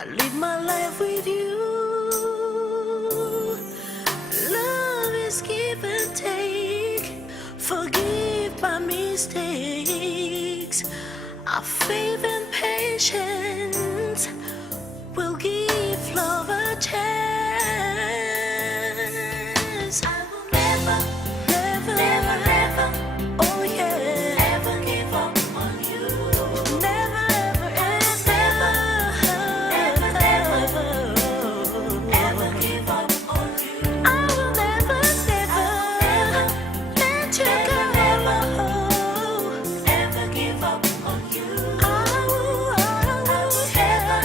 I live my life with you. Love is give and take. Forgive my mistakes. Our faith and patience will give love a chance. I will never, never, never, never, oh yeah, ever give up on you. Never, ever, ever, never, ever give up on you. I will never, never let you go. Ever give up on you. I will never,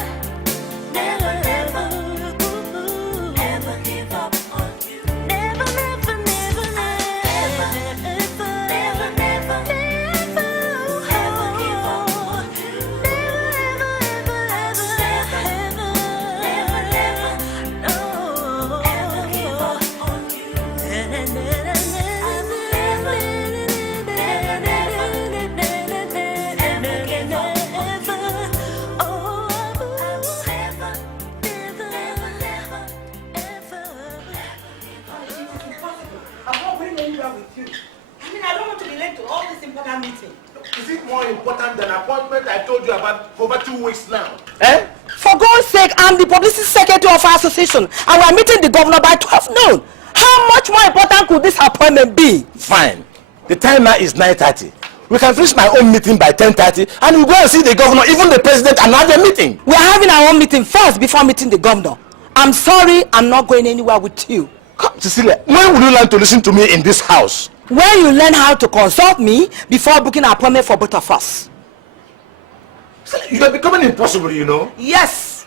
ever give up on you. Never, never, never, never, ever, never, never, never, ever give up on you. Never, ever, ever, ever, never, no, ever give up on you. Never, I'm not going anywhere with you. I mean, I don't want to be late to all this important meeting. Is it more important than appointment I told you about for over 2 weeks now? Eh? For God's sake, I'm the publicity secretary of our association and we're meeting the governor by 12 noon. How much more important could this appointment be? Fine. The time now is 9:30. We can finish my own meeting by 10:30 and we'll go and see the governor, even the president, and have a meeting. We're having our own meeting first before meeting the governor. I'm sorry, I'm not going anywhere with you. Come, Cecilia, when will you learn to listen to me in this house? When you learn how to consult me before booking an appointment for both of us. Cecilia, you are becoming impossible, you know. Yes.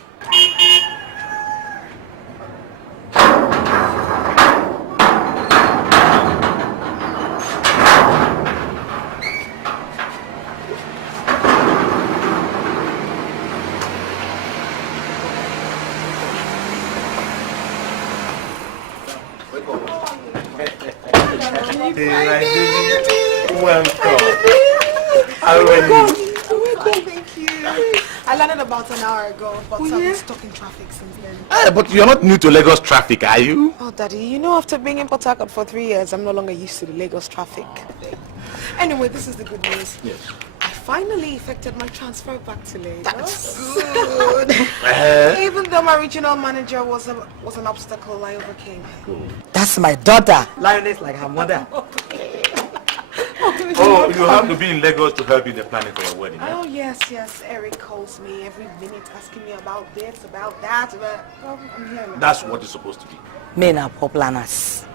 Welcome. How are you? Thank you. I landed about an hour ago, but I've been stuck in traffic since then. But you're not new to Lagos traffic, are you? Oh, Daddy, you know after being in Port Harcourt for 3 years, I'm no longer used to the Lagos traffic. Anyway, this is the good news. Yes. I finally effected my transfer back to Lagos. That's good. Even though my regional manager was an obstacle, I overcame him. That's my daughter. Lioness like her mother. Oh, you have to be in Lagos to help in the planning for your wedding. Oh, yes. Eric calls me every minute asking me about this, about that. I'm here now. That's what it's supposed to be. Men are poor planners.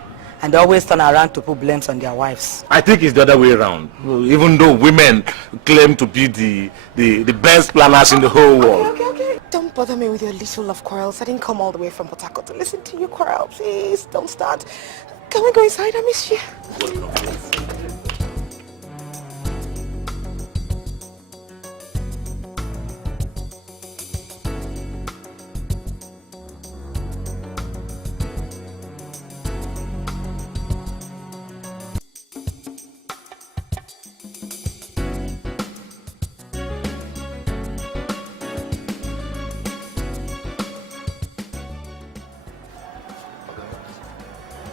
And they always turn around to put blames on their wives. I think it's the other way around. Even though women claim to be the best planners in the whole world. Okay. Don't bother me with your little love quarrels. I didn't come all the way from Port Harcourt to listen to you quarrel. Please, don't start. Can we go inside? I miss you.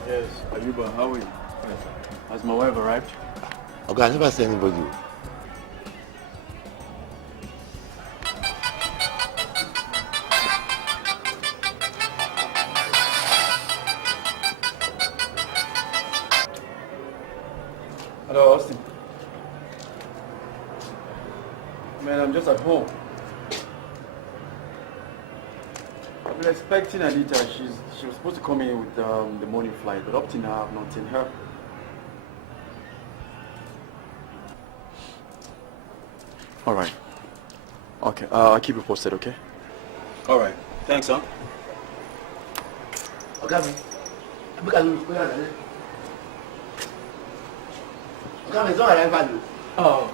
Yes, Ayuba, how are you? Has my wife arrived? Okay, I never see anybody. Hello, Austin. Man, I'm just at home. I've been expecting Anita. She was supposed to come in with the morning flight, but up till now I've not seen her. All right. Okay, I'll keep you posted, okay? All right. Thanks, huh? Okay. Oh.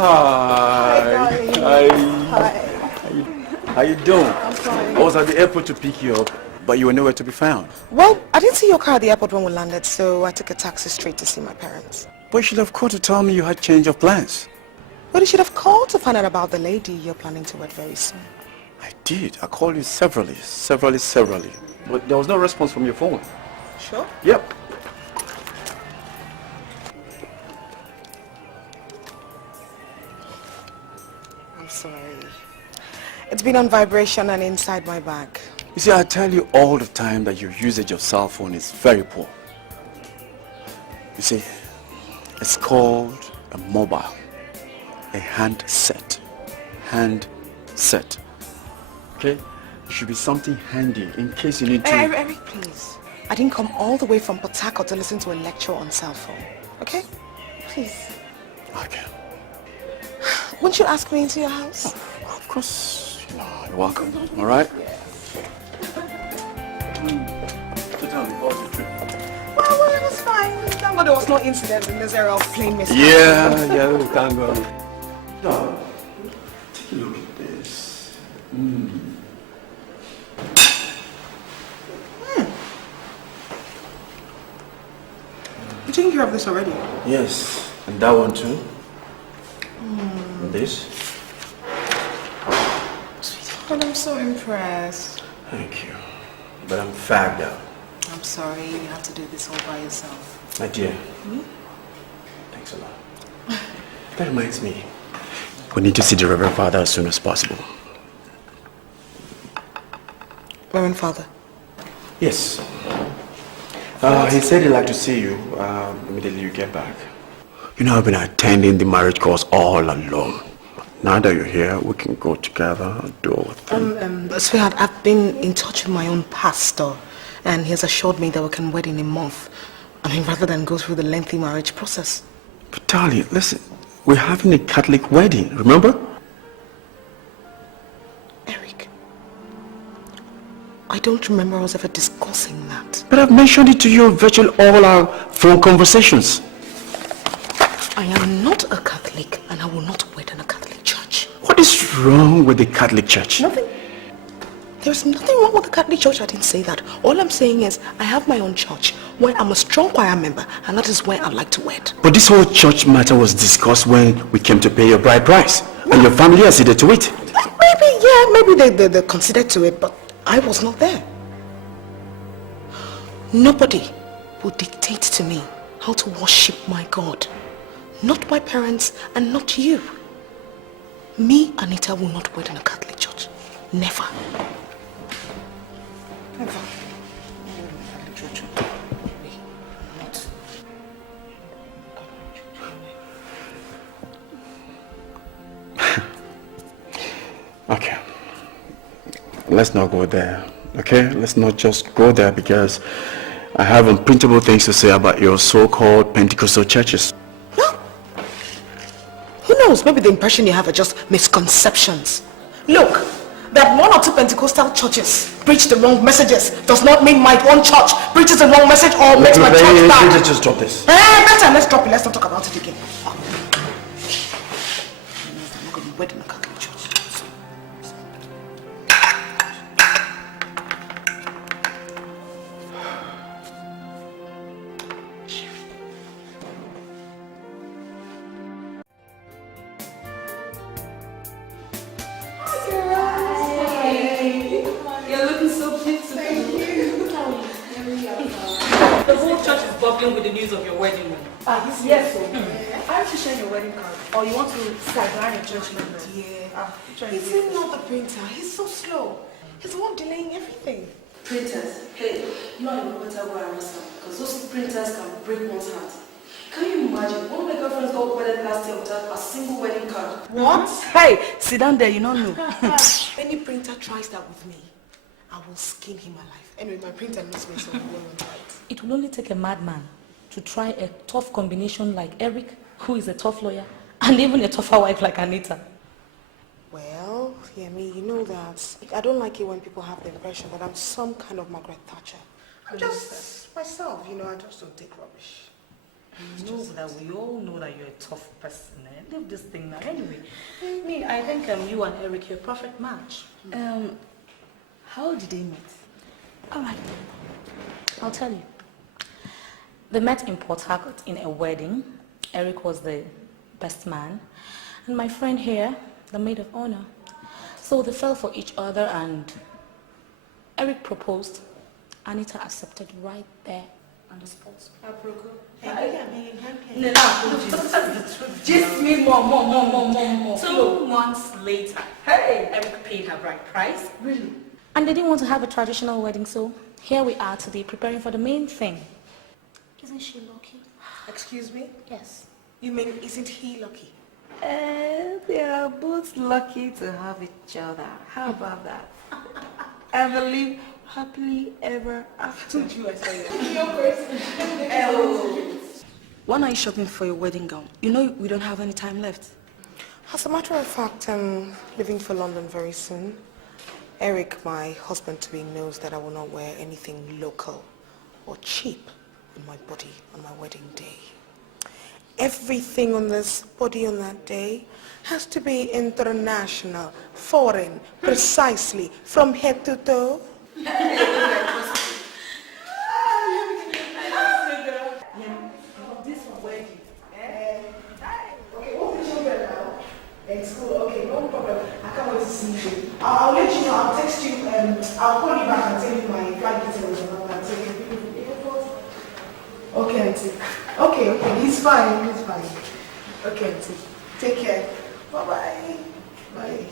Hi. darling. Hi. Hi. How you doing? I'm fine. I was at the airport to pick you up, but you were nowhere to be found. Well, I didn't see your car at the airport when we landed, so I took a taxi straight to see my parents. But you should have called to tell me you had change of plans. Well, you should have called to find out about the lady you're planning to wed very soon. I did. I called you severally. But there was no response from your phone. Sure? Yep. I'm sorry. It's been on vibration and inside my bag. You see, I tell you all the time that your usage of cell phone is very poor. You see, it's called a mobile, a handset. Handset. Okay? It should be something handy in case you need to... Eric, please. I didn't come all the way from Port Harcourt to listen to a lecture on cell phone. Okay? Please. Okay. Won't you ask me into your house? Of course. You're welcome. All right? So tell me, what was the trip? Well, it was fine. Thank God there was no incident in this area of plane missing. Yeah, thank God. No, take a look at this. You taking care of this already? Yes, and that one too. And this. But I'm so impressed. Thank you. But I'm fagged out. I'm sorry, you have to do this all by yourself. My dear. Thanks a lot. That reminds me. We need to see the Reverend Father as soon as possible. Reverend Father? Yes. He said he'd like to see you immediately you get back. You know, I've been attending the marriage course all alone. Now that you're here, we can go together and do our thing. Sweetheart, I've been in touch with my own pastor, and he has assured me that we can wed in a month. I mean, rather than go through the lengthy marriage process. But darling, listen, we're having a Catholic wedding, remember? Eric, I don't remember us ever discussing that. But I've mentioned it to you in virtually all our phone conversations. I am not a Catholic, and I will not wed in a Catholic church. What is wrong with the Catholic Church? Nothing. There's nothing wrong with the Catholic Church. I didn't say that. All I'm saying is I have my own church where I'm a strong choir member, and that is where I'd like to wed. But this whole church matter was discussed when we came to pay your bride price. And your family acceded to it. Maybe they considered to it, but I was not there. Nobody will dictate to me how to worship my God. Not my parents and not you. Me, Anita, will not wed in a Catholic church. Never. Never. Okay. Let's not go there. Okay? Let's not just go there because I have unprintable things to say about your so-called Pentecostal churches. No. Who knows? Maybe the impression you have are just misconceptions. Look, that one or two Pentecostal churches preach the wrong messages does not mean my own church preaches the wrong message or makes my church bad. Let's just drop this. Better, let's drop it. Let's not talk about it again. I'm not going to be wedding in a Catholic church. With the news of your wedding. Yes, sir. I have to share your wedding card. Or you want to sideline a church member? He's even not the printer. He's so slow. He's the one delaying everything. Printers, hey, you know no matter where I was because those printers can break one's heart. Can you imagine? One of my girlfriends got wedded last year without a single wedding card. What? Hey, sit down there, you don't know. Any printer tries that with me, I will skin him alive. Anyway, my printer knows me, so we won't fight. It will only take a madman to try a tough combination like Eric, who is a tough lawyer, and even a tougher wife like Anita. Well, Yemi, you know that I don't like it when people have the impression that I'm some kind of Margaret Thatcher. I'm just myself, you know, I just don't take rubbish. You know that we all know that you're a tough person. Eh? Leave this thing now. Anyway, me, I think you and Eric, you're a perfect match. How did they meet? All right, I'll tell you. They met in Port Harcourt in a wedding. Eric was the best man, and my friend here, the maid of honor. So they fell for each other, and Eric proposed. Anita accepted right there on the spot. Just me more. 2 months later, Eric paid her bride price. Really? And they didn't want to have a traditional wedding, so here we are today preparing for the main thing. Isn't she lucky? Excuse me? Yes. You mean, isn't he lucky? They are both lucky to have each other. How about that? And they live happily ever after. When are you shopping for your wedding gown? You know we don't have any time left. As a matter of fact, I'm leaving for London very soon. Eric, my husband-to-be, knows that I will not wear anything local or cheap on my body on my wedding day. Everything on this body on that day has to be international, foreign, precisely, from head to toe. In school, okay, no problem. I can't wait to see you. I'll let you know, I'll text you, I'll call you back and tell you my flight details and all that. So you can be airport. Okay, Auntie. Okay, he's fine. Okay, Auntie. Take care. Bye-bye. Bye.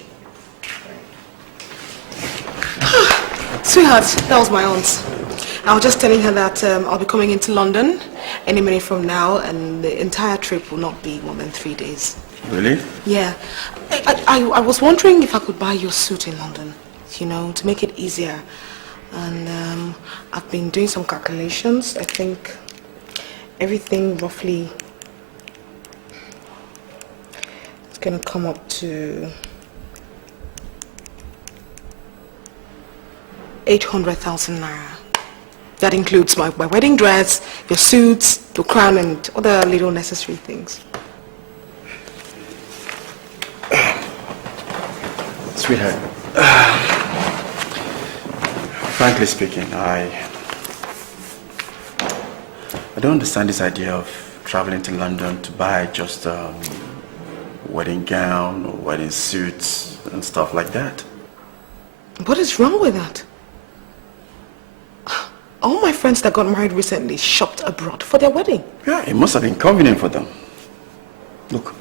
Sweetheart, that was my aunt. I was just telling her that I'll be coming into London any minute from now, and the entire trip will not be more than 3 days. Really? Yeah. I was wondering if I could buy your suit in London, you know, to make it easier. And I've been doing some calculations. I think everything roughly is going to come up to 800,000 naira. That includes my wedding dress, your suits, your crown, and other little necessary things. Sweetheart, frankly speaking, I don't understand this idea of traveling to London to buy just a wedding gown or wedding suits and stuff like that. What is wrong with that? All my friends that got married recently shopped abroad for their wedding. Yeah, it must have been convenient for them. Look,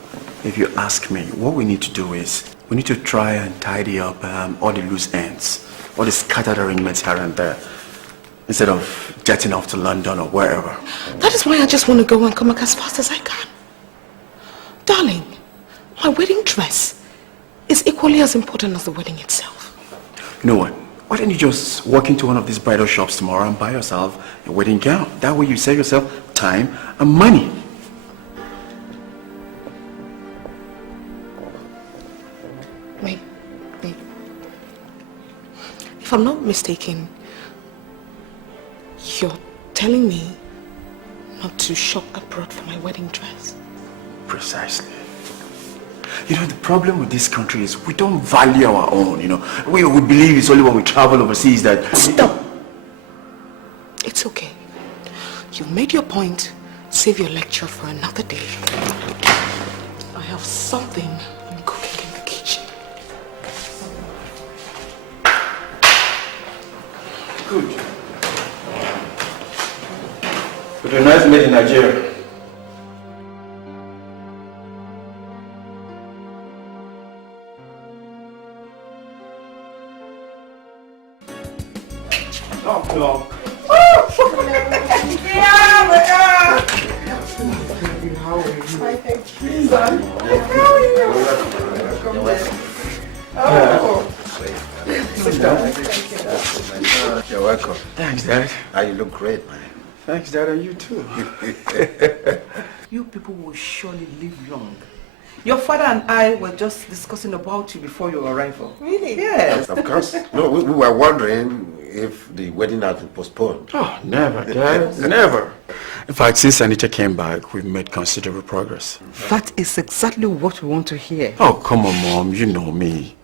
if you ask me, what we need to do is we need to try and tidy up all the loose ends, all the scattered arrangements here and there, instead of jetting off to London or wherever. That is why I just want to go and come back as fast as I can. Darling, my wedding dress is equally as important as the wedding itself. You know what? Why don't you just walk into one of these bridal shops tomorrow and buy yourself a wedding gown? That way you save yourself time and money. Wait. If I'm not mistaken, you're telling me not to shop abroad for my wedding dress? Precisely. You know, the problem with this country is we don't value our own, you know. We believe it's only when we travel overseas that... Stop! It's okay. You've made your point. Save your lecture for another day. I have something I'm cooking in the kitchen. Good. With a nice made in Nigeria. Knock. You're welcome. Thanks, Dad. You look great, man. Thanks, Dad, and you too. You people will surely live long. Your father and I were just discussing about you before your arrival. Really? Yes. Of course. No, we were wondering if the wedding had been postponed. Oh, never, Dad. Never. In fact, since Anita came back, we've made considerable progress. That is exactly what we want to hear. Oh, come on, Mom. You know me.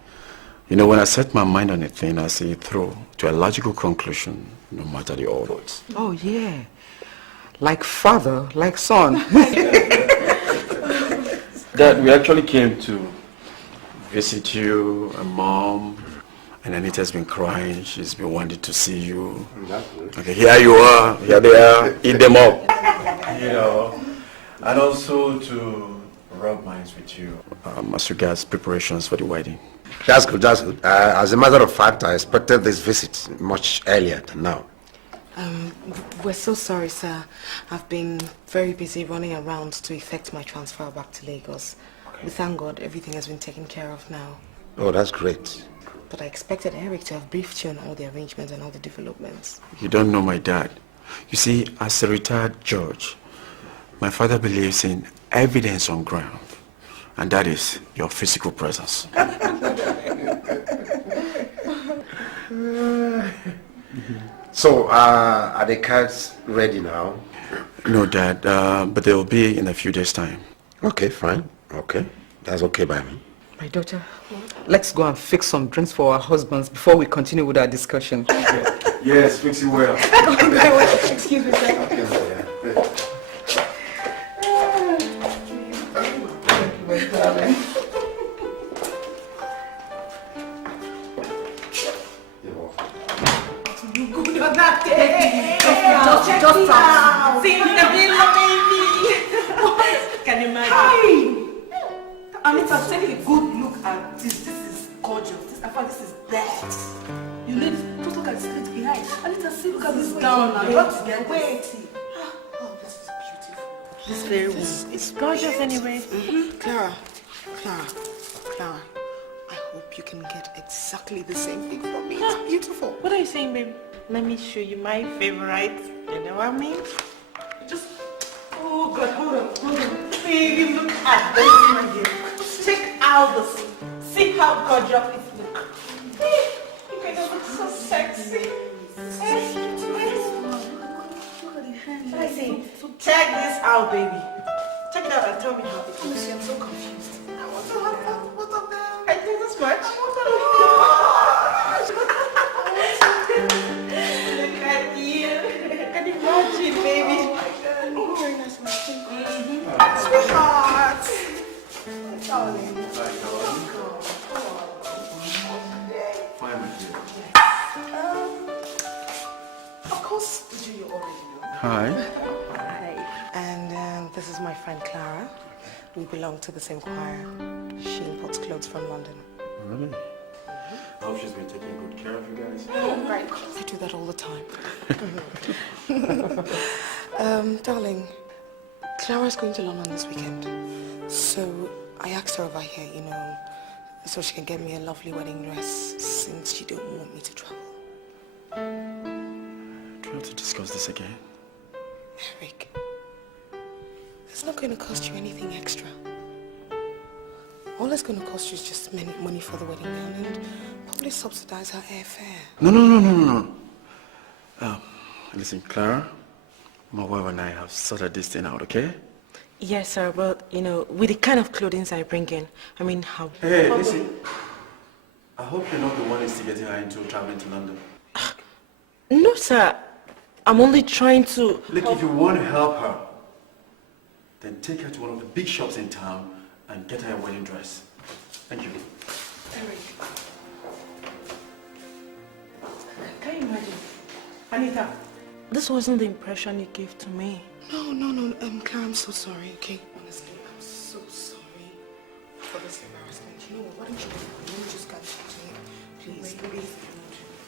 You know, when I set my mind on a thing, I see it through to a logical conclusion, no matter the odds. Oh, yeah. Like father, like son. Dad, we actually came to visit you and Mom. And Anita's been crying. She's been wanting to see you. Okay, here you are. Here they are. Eat them up. You know. And also to rub minds with you as regards preparations for the wedding. That's good, that's good. As a matter of fact, I expected this visit much earlier than now. We're so sorry, sir. I've been very busy running around to effect my transfer back to Lagos. We thank God everything has been taken care of now. Oh, that's great. But I expected Eric to have briefed you on all the arrangements and all the developments. You don't know my dad. You see, as a retired judge, my father believes in evidence on ground. And that is your physical presence. So, are the cards ready now? No, Dad, but they'll be in a few days' time. Okay, fine. Okay. That's okay by me. My daughter, let's go and fix some drinks for our husbands before we continue with our discussion. Yes, fix it well. Excuse me, sir. Just stop. See the villa, baby. Can you imagine? Hi. Anita, take a good look at this. This is gorgeous. This is that. You need to look at the street behind. Anita, see, look at this down now. You have to get wait. Oh, this is beautiful. This is very warm. It's gorgeous anyway. Clara, I hope you can get exactly the same thing from me. It's beautiful. What are you saying, baby? Let me show you my favorite. You know what I mean? Just, oh God, hold on. Baby, look at this, my dear. Check out this. See how gorgeous it looks. You guys look so sexy. I say, check this out, baby. Check it out and tell me how it looks. I'm so confused. I want to have both of them. I think this much. I want to look at you. Can you imagine, baby? Oh my God. Oh, very nice. Sweetheart. Darling. Fine with you. Of course, you already know. Hi. And this is my friend Clara. We belong to the same choir. She imports clothes from London. Really? I hope she's been taking good care of you guys. Right. I do that all the time. Darling, Clara's going to London this weekend. So I asked her over here, you know, so she can get me a lovely wedding dress since she don't want me to travel. Do you have to discuss this again? Eric, it's not going to cost you anything extra. All it's going to cost you is just money for the wedding gown and probably subsidize her airfare. No. Listen, Clara, my wife and I have sorted this thing out, okay? Yes, sir, but, you know, with the kind of clothing I bring in, I mean, how... Hey, listen. I hope you're not the one instigating her into traveling to London. No, sir. I'm only trying to... Look, if you want to help her, then take her to one of the big shops in town and get her a wedding dress. Thank you. Eric. Can you imagine? Anita. This wasn't the impression you gave to me. No, Clara, I'm so sorry, okay? Honestly, I'm so sorry for this embarrassment. You know what, why don't you let me just catch you to him, please?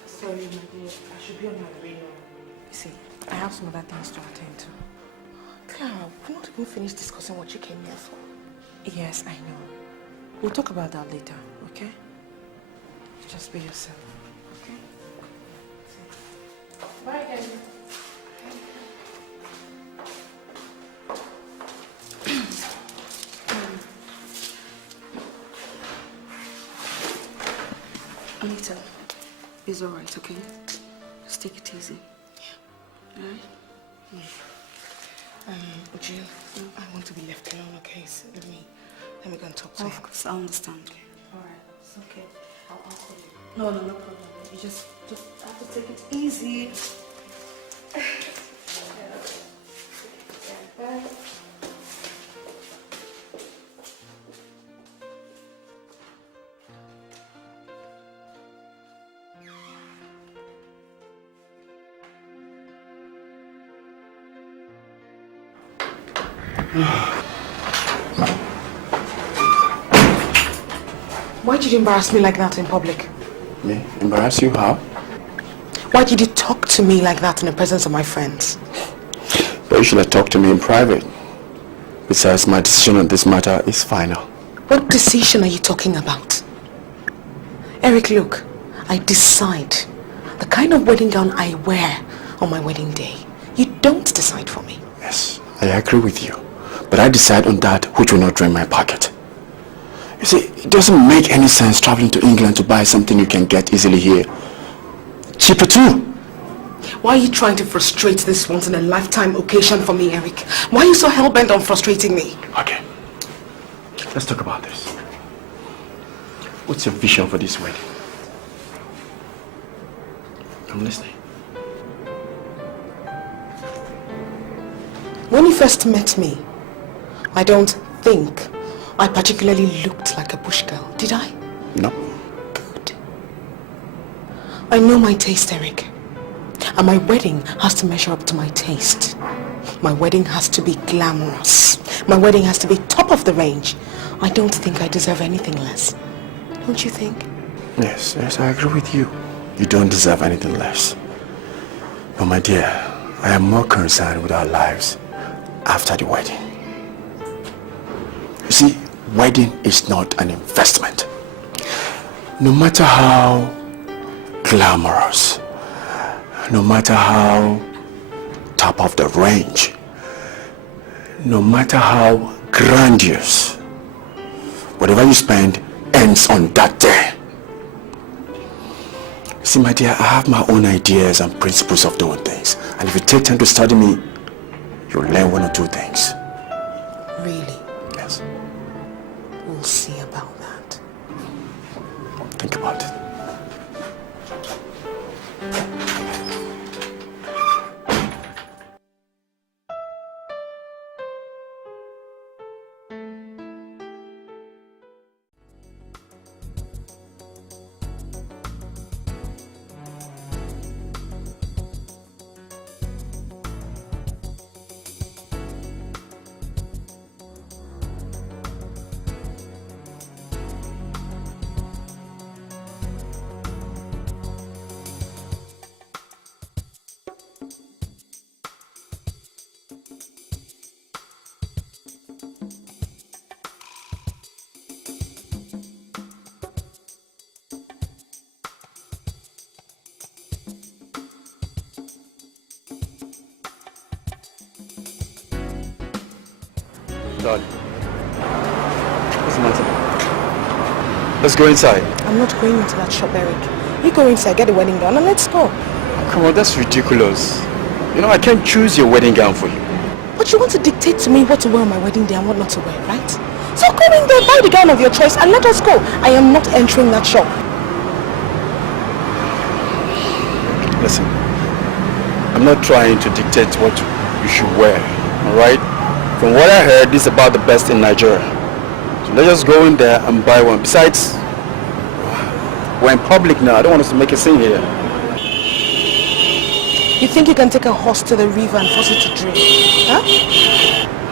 Sorry, my dear. I should be on my way now. You see, I have some other things to attend to. Clara, we're not even finished discussing what you came here for. Yes, I know. We'll talk about that later, okay? Just be yourself, okay? Bye, guys. Anita, it's alright, okay? Just take it easy. Yeah. Alright? Jill, I want to be left alone, okay? So let me go and talk to him. Of course, I understand. Alright, it's okay. I'll call you. No problem. You just have to take it easy. Why did you embarrass me like that in public? Me? Embarrass you? How? Why did you talk to me like that in the presence of my friends? But you should have talked to me in private. Besides, my decision on this matter is final. What decision are you talking about? Eric, look, I decide the kind of wedding gown I wear on my wedding day. You don't decide for me. Yes, I agree with you. But I decide on that which will not drain my pocket. You see, it doesn't make any sense traveling to England to buy something you can get easily here. Cheaper too. Why are you trying to frustrate this once-in-a-lifetime occasion for me, Eric? Why are you so hell-bent on frustrating me? Okay. Let's talk about this. What's your vision for this wedding? I'm listening. When you first met me, I don't think I particularly looked like a bush girl, did I? No. Good. I know my taste, Eric. And my wedding has to measure up to my taste. My wedding has to be glamorous. My wedding has to be top of the range. I don't think I deserve anything less. Don't you think? Yes, I agree with you. You don't deserve anything less. But my dear, I am more concerned with our lives after the wedding. You see, wedding is not an investment. No matter how glamorous, no matter how top of the range, no matter how grandiose, whatever you spend ends on that day. See, my dear, I have my own ideas and principles of doing things. And if you take time to study me, you'll learn one or two things. Really? Yes. We'll see about that. Think about it. Darling, what's the matter? Let's go inside. I'm not going into that shop, Eric. You go inside, get the wedding gown, and let's go. Come on, that's ridiculous. You know, I can't choose your wedding gown for you. But you want to dictate to me what to wear on my wedding day and what not to wear, right? So come in there, buy the gown of your choice, and let us go. I am not entering that shop. Listen, I'm not trying to dictate what you should wear, alright? From what I heard, this is about the best in Nigeria. So let's just go in there and buy one. Besides, we're in public now. I don't want us to make a scene here. You think you can take a horse to the river and force it to drink? Huh?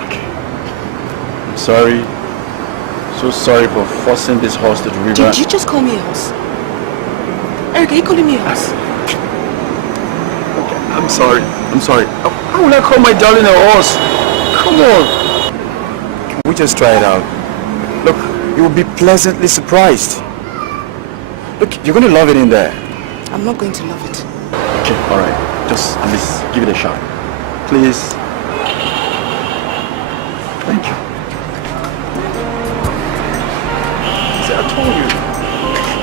Okay. I'm sorry. So sorry for forcing this horse to the river. Did you just call me a horse? Eric, are you calling me a horse? Okay, I'm sorry. I'm sorry. How will I call my darling a horse? Come on. Can we just try it out? Look, you will be pleasantly surprised. Look, you're going to love it in there. I'm not going to love it. Okay, alright. Just at least give it a shot. Please. Thank you. See, I told you.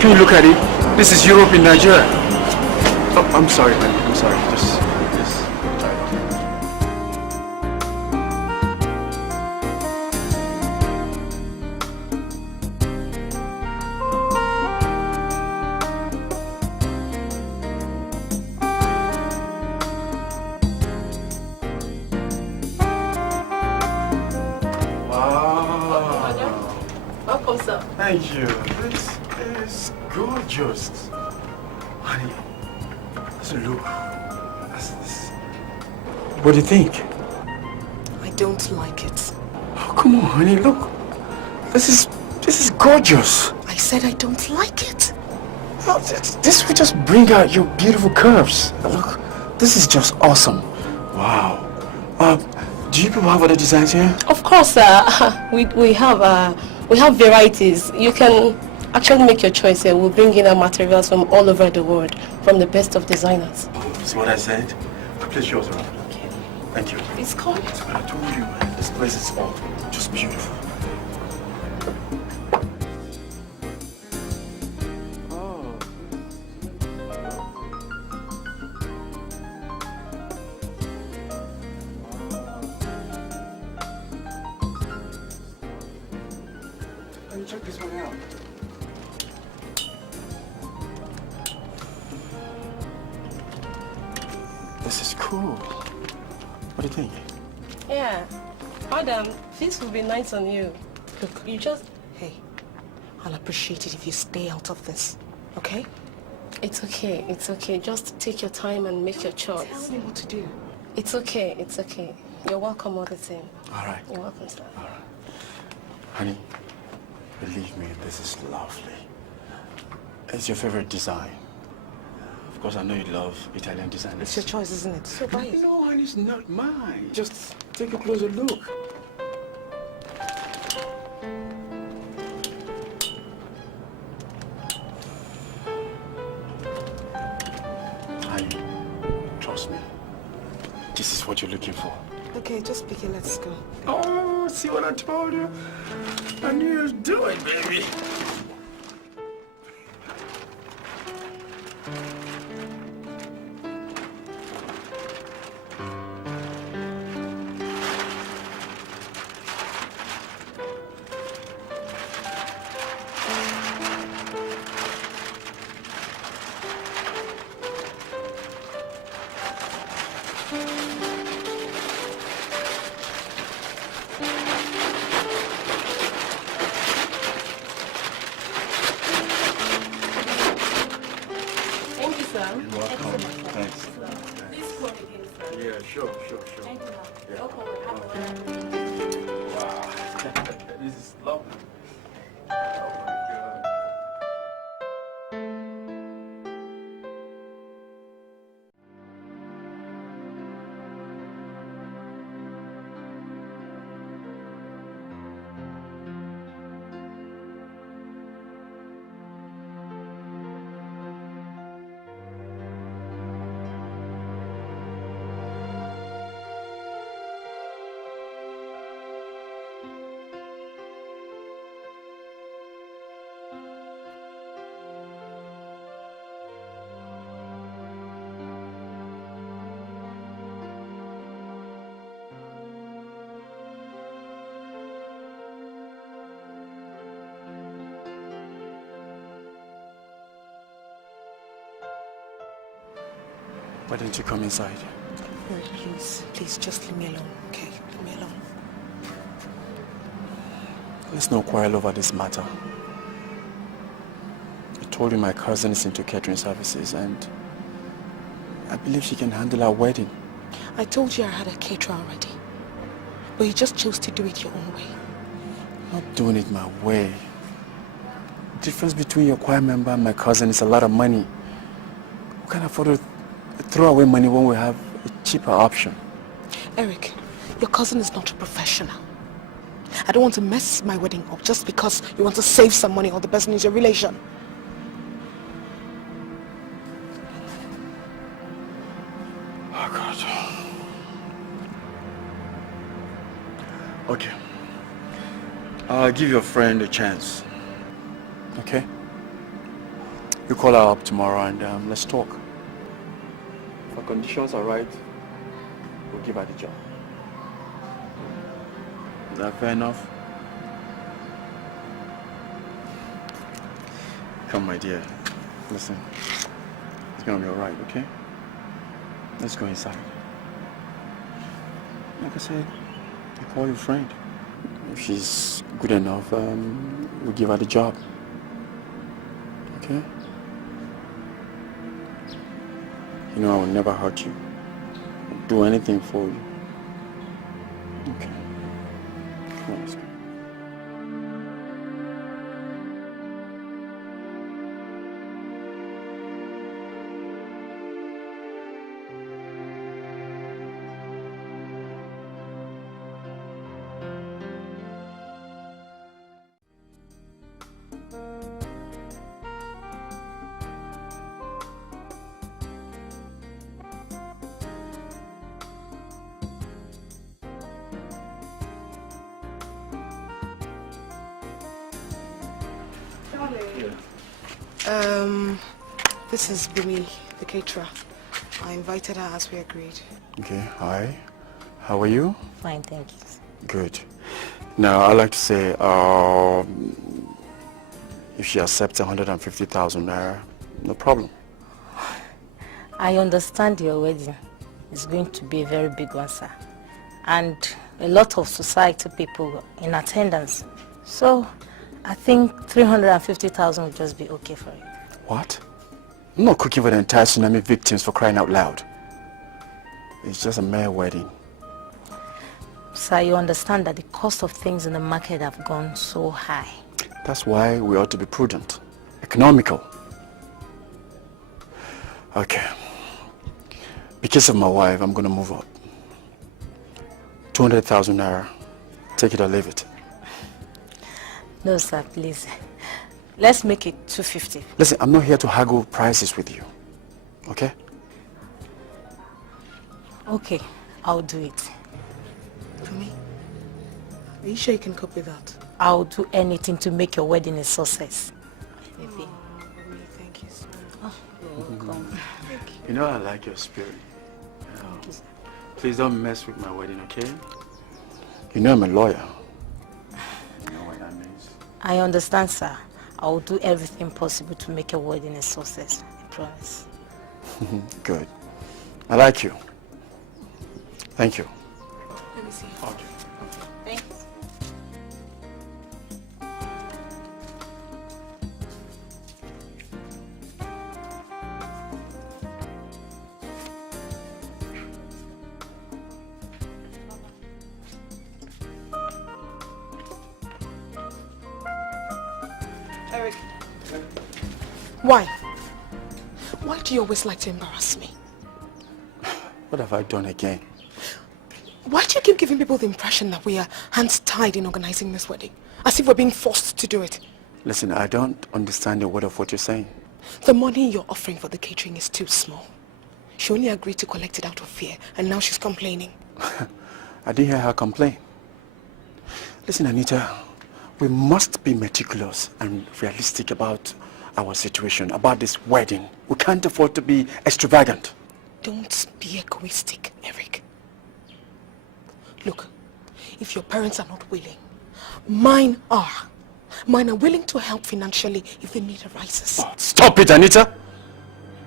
Can you look at it? This is Europe in Nigeria. Oh, I'm sorry, man. I'm sorry. Just try it. Thank you. This is gorgeous. Honey, look. What do you think? I don't like it. Oh, come on, honey, look. This is gorgeous. I said I don't like it. Oh, this will just bring out your beautiful curves. Look, this is just awesome. Wow. Do you people have other designs here? Of course, we have varieties. You can actually make your choice here. We'll bring in our materials from all over the world, from the best of designers. That's what I said. Please show us around. Okay. Thank you. It's called. That's what I told you. This place is all just beautiful. Check this one out. This is cool. What do you think? Yeah. Madam, this will be nice on you. Look, You just... hey, I'll appreciate it if you stay out of this, okay? It's okay, it's okay. Just take your time and make your choice. Tell me what to do. It's okay, it's okay. You're welcome all the same. All right. You're welcome, sir. All right. Honey, believe me, this is lovely. It's your favorite design. Of course, I know you love Italian designers. It's your choice, isn't it? So buy it. No, honey, it's not mine. Just take a closer look. Honey, trust me. This is what you're looking for. Okay, just pick it. Let's go. Oh, see what I told you? I knew you'd do it, baby. Thank you, sir. You're welcome. Thanks. Please come again, sir. Yeah, sure. Thank you, ma'am. Yeah. Welcome. Wow. This is lovely. Oh my God. Why don't you come inside? Mary, please, just leave me alone, okay? Leave me alone. Let's not quarrel over this matter. I told you my cousin is into catering services and I believe she can handle our wedding. I told you I had a caterer already. But you just chose to do it your own way. I'm not doing it my way. The difference between your choir member and my cousin is a lot of money. We can't afford to throw away money when we have a cheaper option. Eric, your cousin is not a professional. I don't want to mess my wedding up just because you want to save some money or the person is your relation. Oh, God. Okay. I'll give your friend a chance. Okay? You call her up tomorrow and let's talk. If her conditions are right, we'll give her the job. Is that fair enough? Come, my dear. Listen. It's gonna be alright, okay? Let's go inside. Like I said, you call your friend. If she's good enough, we'll give her the job. Okay? You know I will never hurt you. I'll do anything for you. Okay. Come on, let's go. This is Bumi, the caterer. I invited her as we agreed. Okay, hi. How are you? Fine, thank you. Good. Now, I'd like to say, if she accepts 150,000 naira, no problem. I understand your wedding is going to be a very big one, sir. And a lot of society people in attendance. So, I think 350,000 will just be okay for you. What? I'm not cooking for the entire tsunami victims, for crying out loud. It's just a mere wedding. Sir, you understand that the cost of things in the market have gone so high. That's why we ought to be prudent, economical. Okay. Because of my wife, I'm going to move up. 200,000 naira. Take it or leave it. No, sir, please. Let's make it 250. Listen, I'm not here to haggle prices with you. Okay? Okay, I'll do it. For me? Are you sure you can cope with that? I'll do anything to make your wedding a success. Baby, thank you so much. You're welcome. You know I like your spirit. Please don't mess with my wedding, okay? You know I'm a lawyer. You know what that means? I understand, sir. I will do everything possible to make your wedding a success. I promise. Good. I like you. Thank you. Let me see. Okay. Thank you. Eric. Why? Why do you always like to embarrass me? What have I done again? Why do you keep giving people the impression that we are hands tied in organizing this wedding? As if we're being forced to do it. Listen, I don't understand a word of what you're saying. The money you're offering for the catering is too small. She only agreed to collect it out of fear, and now she's complaining. I didn't hear her complain. Listen, Anita, we must be meticulous and realistic about our situation, about this wedding. We can't afford to be extravagant. Don't be egoistic, Eric. Look, if your parents are not willing, mine are. Mine are willing to help financially if the need arises. Oh, stop it, Anita!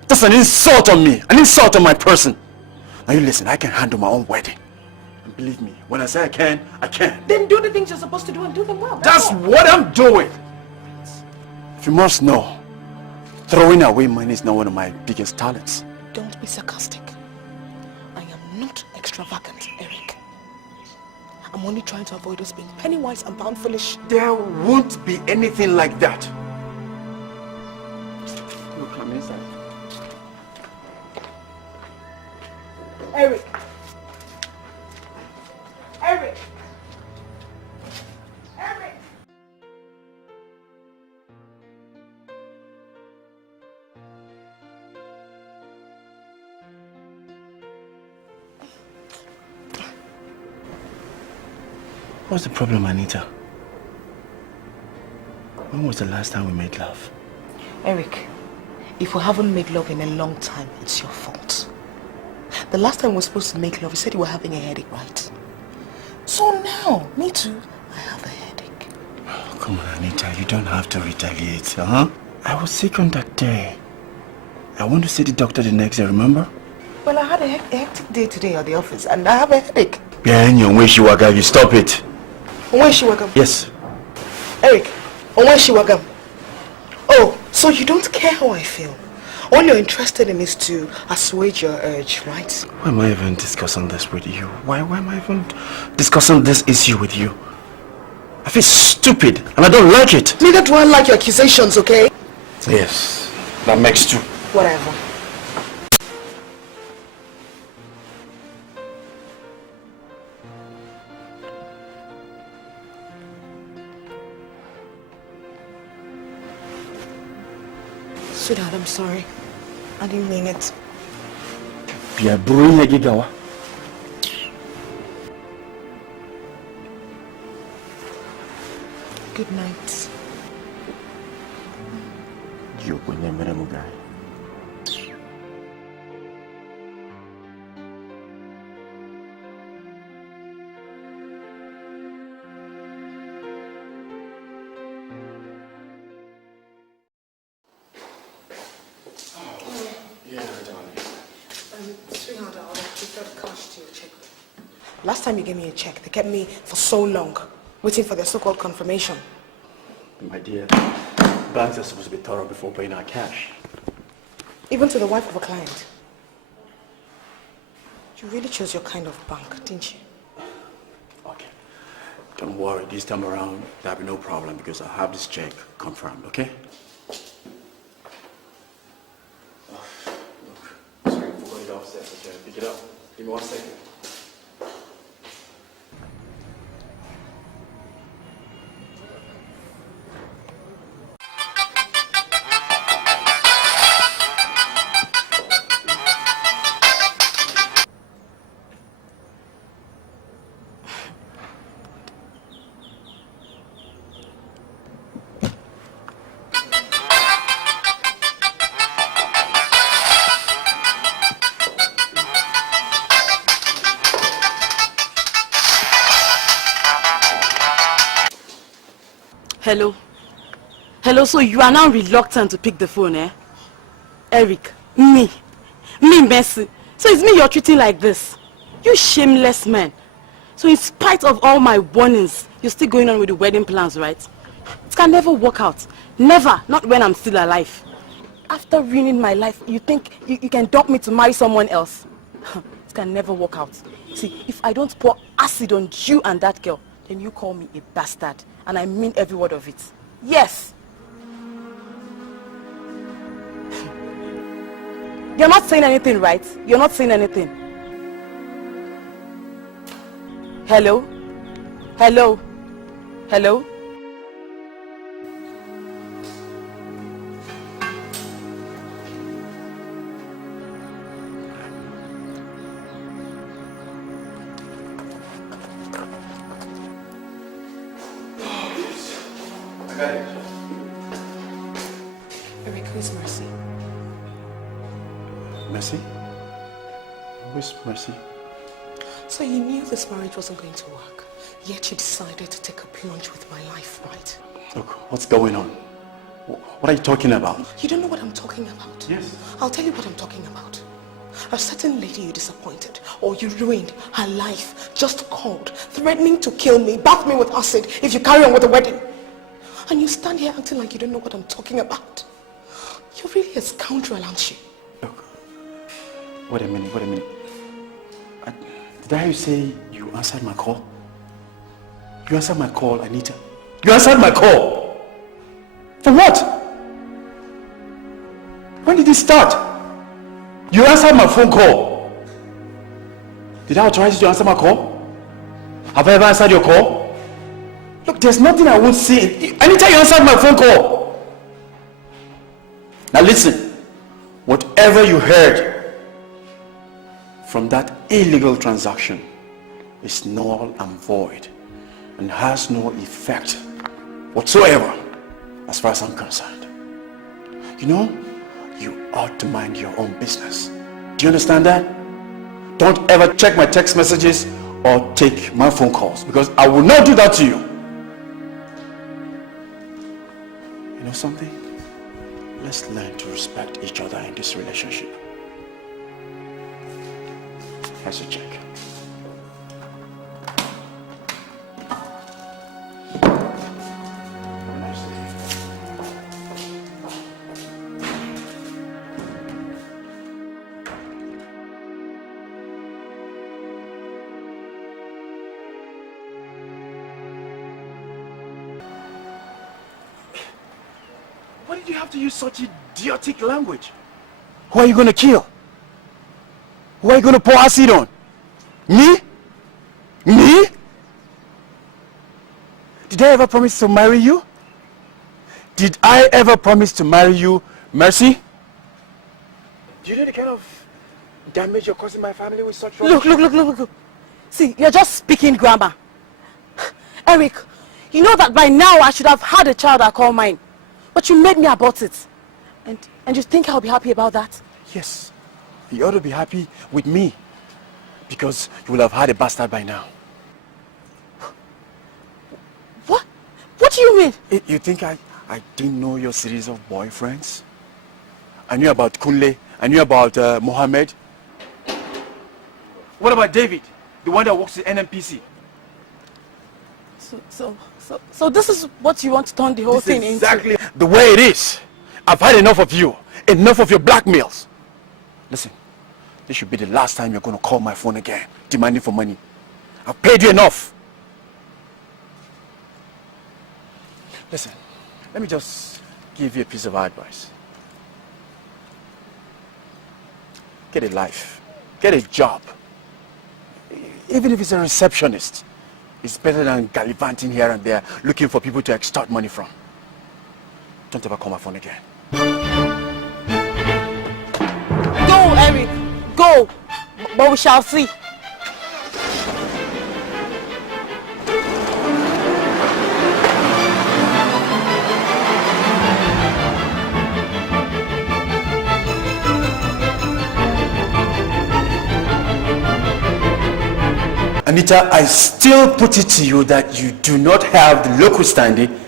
That's an insult on me, an insult on my person. Now you listen, I can handle my own wedding. And believe me, when I say I can, I can. Then do the things you're supposed to do and do them well. That's what I'm doing. If you must know, throwing away money is not one of my biggest talents. Don't be sarcastic. I am not extravagant, Eric. I'm only trying to avoid us being penny wise and pound foolish. There won't be anything like that. Look, I'm inside. Eric. Eric. Eric. What's the problem, Anita? When was the last time we made love? Eric, if we haven't made love in a long time, it's your fault. The last time we were supposed to make love, you said you were having a headache, right? So now, me too, I have a headache. Oh, come on, Anita, you don't have to retaliate, huh? I was sick on that day. I went to see the doctor the next day, remember? Well, I had a hectic day today at the office, and I have a headache. Yeah, in your wish you you stop it. Onweshiwagam. Yes. Eric, Onweshiwagam. Oh, so you don't care how I feel? All you're interested in is to assuage your urge, right? Why am I even discussing this with you? Why am I even discussing this issue with you? I feel stupid and I don't like it. Neither do I like your accusations, okay? Yes, that makes two. Whatever. Sweetheart, I'm sorry. I didn't mean it. Pia Bruya Gigawa. Good night. You guy. Sweetheart, I'll prefer cash to your check. Last time you gave me a check, they kept me for so long, waiting for their so-called confirmation. My dear, banks are supposed to be thorough before paying our cash. Even to the wife of a client. You really chose your kind of bank, didn't you? Okay. Don't worry, this time around, there'll be no problem because I have this check confirmed, okay? Sorry, I forgot it upstairs, okay? Pick it up. Give me 1 second. Hello? Hello, so you are now reluctant to pick the phone, eh? Eric, me, Mercy. So it's me you're treating like this? You shameless man. So in spite of all my warnings, you're still going on with the wedding plans, right? It can never work out. Never, not when I'm still alive. After ruining my life, you think you can dump me to marry someone else? It can never work out. See, if I don't pour acid on you and that girl, then you call me a bastard. And I mean every word of it. Yes. You're not saying anything, right? You're not saying anything. Hello? Hello? Hello? Eric, who's Mercy? Mercy? Who's Mercy? So you knew this marriage wasn't going to work, yet you decided to take a plunge with my life, right? Look, what's going on? What are you talking about? You don't know what I'm talking about? Yes. I'll tell you what I'm talking about. A certain lady you disappointed, or you ruined her life, just called, threatening to kill me, bath me with acid if you carry on with the wedding. And you stand here acting like you don't know what I'm talking about. You're really a scoundrel, aren't you? Look, wait a minute. Did I hear you say you answered my call? You answered my call, Anita. You answered my call! For what? When did it start? You answered my phone call. Did I authorize you to answer my call? Have I ever answered your call? Look, there's nothing I won't say. Anita, you answered my phone call. Now listen, whatever you heard from that illegal transaction is null and void and has no effect whatsoever as far as I'm concerned. You know, you ought to mind your own business. Do you understand that? Don't ever check my text messages or take my phone calls because I will not do that to you. You know something? Let's learn to respect each other in this relationship. Here's your check. did you have to use such idiotic language? Who are you going to kill? Who are you going to pour acid on? Me? Me? Did I ever promise to marry you? Did I ever promise to marry you, Mercy? Do you know the kind of damage you're causing my family with such rubbish? Look. See, you're just speaking grammar. Eric, you know that by now I should have had a child I call mine. But you made me abort it. And you think I'll be happy about that? Yes. You ought to be happy with me. Because you will have had a bastard by now. What? What do you mean? You think I didn't know your series of boyfriends? I knew about Kunle. I knew about Mohammed. What about David? The one that works at NMPC? So this is what you want to turn the whole thing into? Exactly the way it is. I've had enough of you. Enough of your blackmails. Listen, this should be the last time you're going to call my phone again, demanding for money. I've paid you enough. Listen, let me just give you a piece of advice. Get a life. Get a job. Even if it's a receptionist, it's better than gallivanting here and there, looking for people to extort money from. Don't ever call my phone again. Go, Eric. Go. But we shall see. Anita, I still put it to you that you do not have the local standing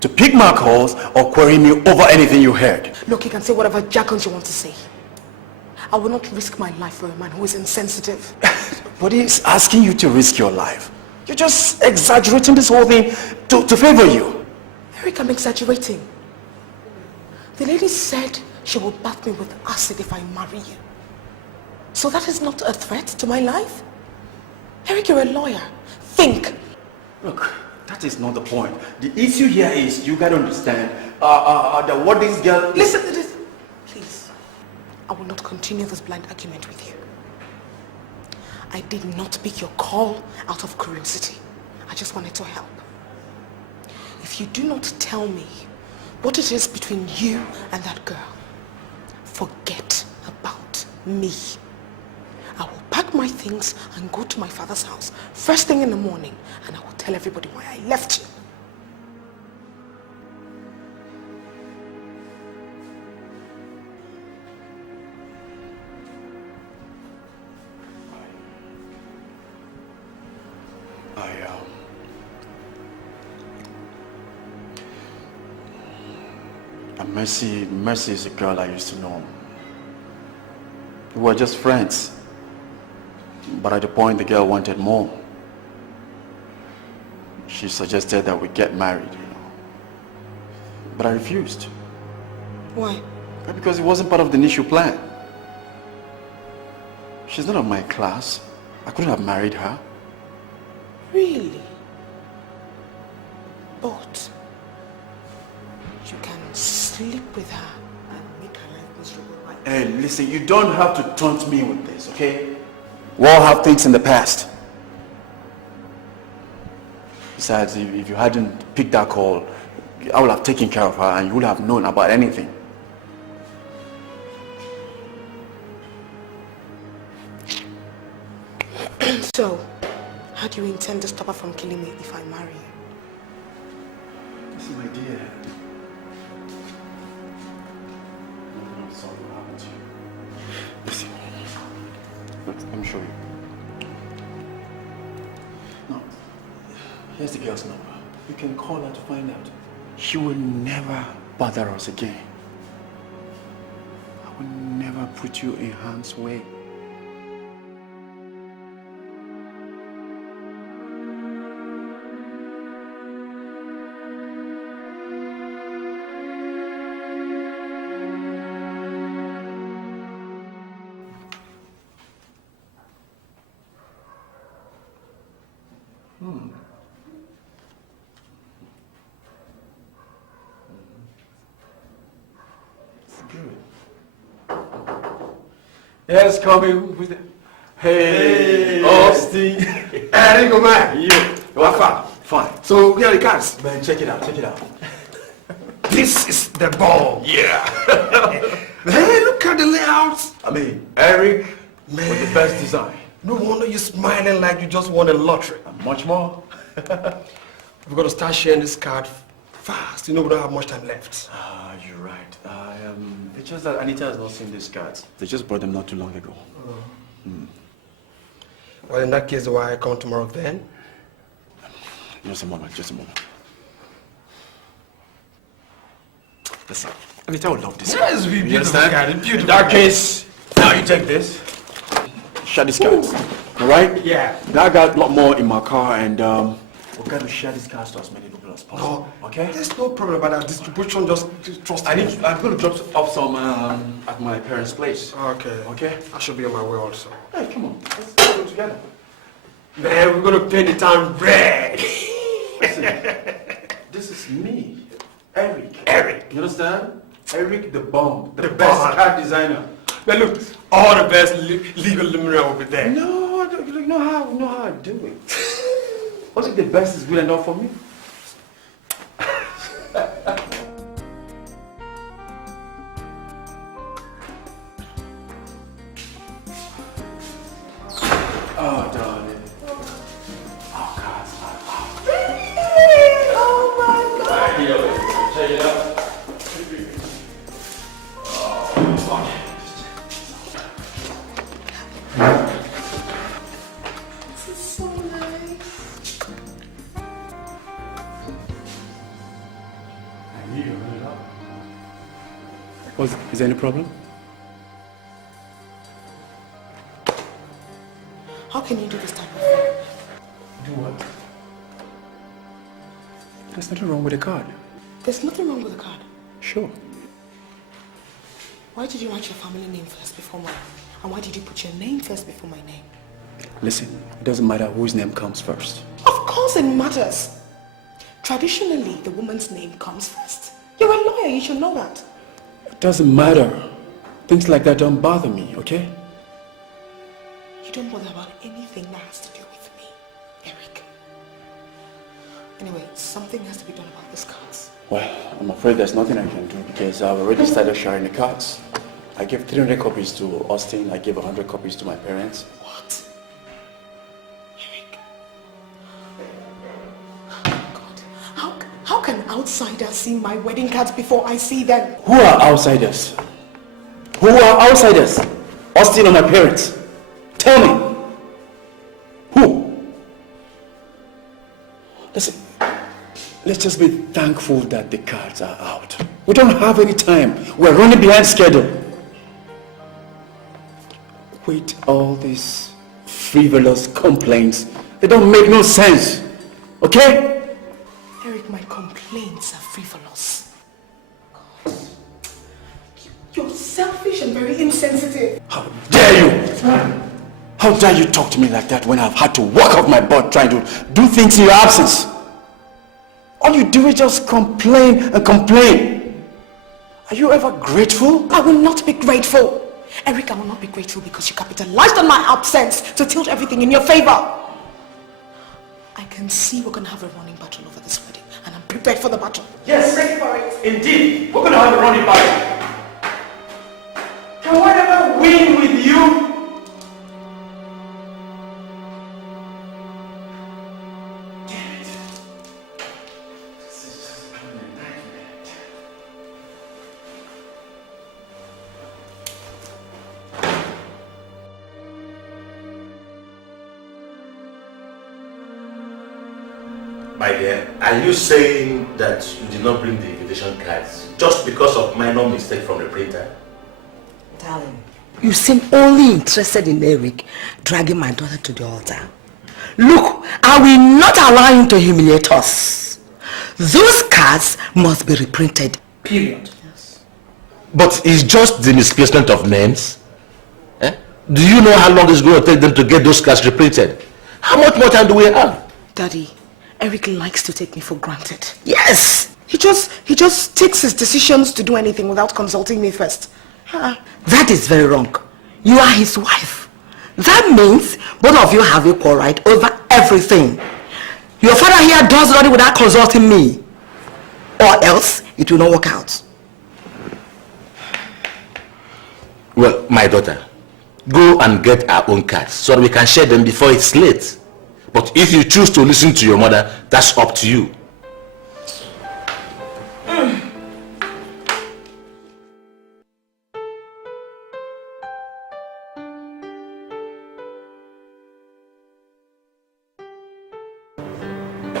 to pick my calls or query me over anything you heard. Look, you can say whatever jargons you want to say. I will not risk my life for a man who is insensitive. But he's asking you to risk your life. You're just exaggerating this whole thing to favor you. Eric, I'm exaggerating. The lady said she will bath me with acid if I marry you. So that is not a threat to my life? Eric, you're a lawyer. Think. Look, that is not the point. The issue here is you gotta understand that what this girl... Listen to this. Please. I will not continue this blind argument with you. I did not pick your call out of curiosity. I just wanted to help. If you do not tell me what it is between you and that girl, forget about me. I will pack my things and go to my father's house first thing in the morning, and I will tell everybody why I left you. Mercy is a girl I used to know. We were just friends. But at the point the girl wanted more. She suggested that we get married, you know. But I refused. Why? Because it wasn't part of the initial plan. She's not of my class. I couldn't have married her. Really? But you can sleep with her and make her life miserable, right? Hey, listen, you don't have to taunt me with this, okay? We all have things in the past. Besides, if you hadn't picked that call, I would have taken care of her and you would have known about anything. So, how do you intend to stop her from killing me if I marry you? Listen, my dear. I'm sorry what happened to you. Listen. Look, let me show you. No. Here's the girl's number. You can call her to find out. She will never bother us again. I will never put you in harm's way. Yes, coming. Who's that? Hey, Austin. Hey, go man. You. What? Fine. So, here are the cards. Man, check it out. This is the ball. Yeah. Hey, look at the layouts. I mean, Eric Man. with the best design. No wonder you're smiling like you just won a lottery. And much more. We've got to start sharing this card fast. You know, we don't have much time left. Ah, you're right. It's just that Anita has not seen these cards. They just brought them not too long ago. Well, in that case, why I come tomorrow then? Just a moment. Listen, Anita will love this. Yes, we You beautiful understand? card. Beautiful. In that case, now you take this. Share these cards. Alright? Yeah. Now I got a lot more in my car and we're going to share these cards to as many people as possible. No, okay? There's no problem about that distribution. Just trust me. I'm going to drop off some at my parents' place. Okay. I should be on my way also. Hey, come on. Let's go together. Man, we're going to paint the town red. Listen, this is me. Eric. You understand? Eric the bomb. The best bomb. card designer. Man, look, all the best legal luminary will be there. No, you know how I do it. What's it the best is good enough for me? Oh, darling. Oh, God. Oh my God. Check it out. This is so nice. Is there any problem? How can you do this type of thing? Do what? There's nothing wrong with the card. There's nothing wrong with the card. Sure. Why did you write your family name first before mine? And why did you put your name first before my name? Listen, it doesn't matter whose name comes first. Of course it matters. Traditionally, the woman's name comes first. You're a lawyer, you should know that. It doesn't matter. Things like that don't bother me, okay? You don't bother about anything that has to do with me, Eric. Anyway, something has to be done about these cards. Well, I'm afraid there's nothing I can do because I've already started sharing the cards. I gave 300 copies to Austin, I gave 100 copies to my parents. What? Eric? God, how can outsiders see my wedding cards before I see them? Who are outsiders? Who are outsiders? Austin or my parents? Tell me. Who? Listen, let's just be thankful that the cards are out. We don't have any time. We're running behind schedule. With all these frivolous complaints, they don't make no sense. Okay? Eric, my complaints are frivolous. God. You're selfish and very insensitive. How dare you? How dare you talk to me like that when I've had to walk off my butt trying to do things in your absence? All you do is just complain and complain. Are you ever grateful? I will not be grateful. Eric, I will not be grateful because you capitalized on my absence to tilt everything in your favor. I can see we're going to have a running battle over this wedding, and I'm prepared for the battle. Yes, I'm ready for it. indeed. We're going to have a running battle. Can I ever win with you? My dear, are you saying that you did not bring the invitation cards just because of minor mistake from the printer? Darling, you seem only interested in Eric dragging my daughter to the altar. Look, I will not allow him to humiliate us. Those cards must be reprinted. Period. Yes. But it's just the misplacement of names. Eh? Do you know how long it's going to take them to get those cards reprinted? How much more time do we have? Daddy, Eric likes to take me for granted. Yes! He just takes his decisions to do anything without consulting me first. That is very wrong. You are his wife. That means both of you have equal right over everything. Your father here does it without consulting me. Or else it will not work out. Well, my daughter, go and get our own cards so that we can share them before it's late. But if you choose to listen to your mother, that's up to you.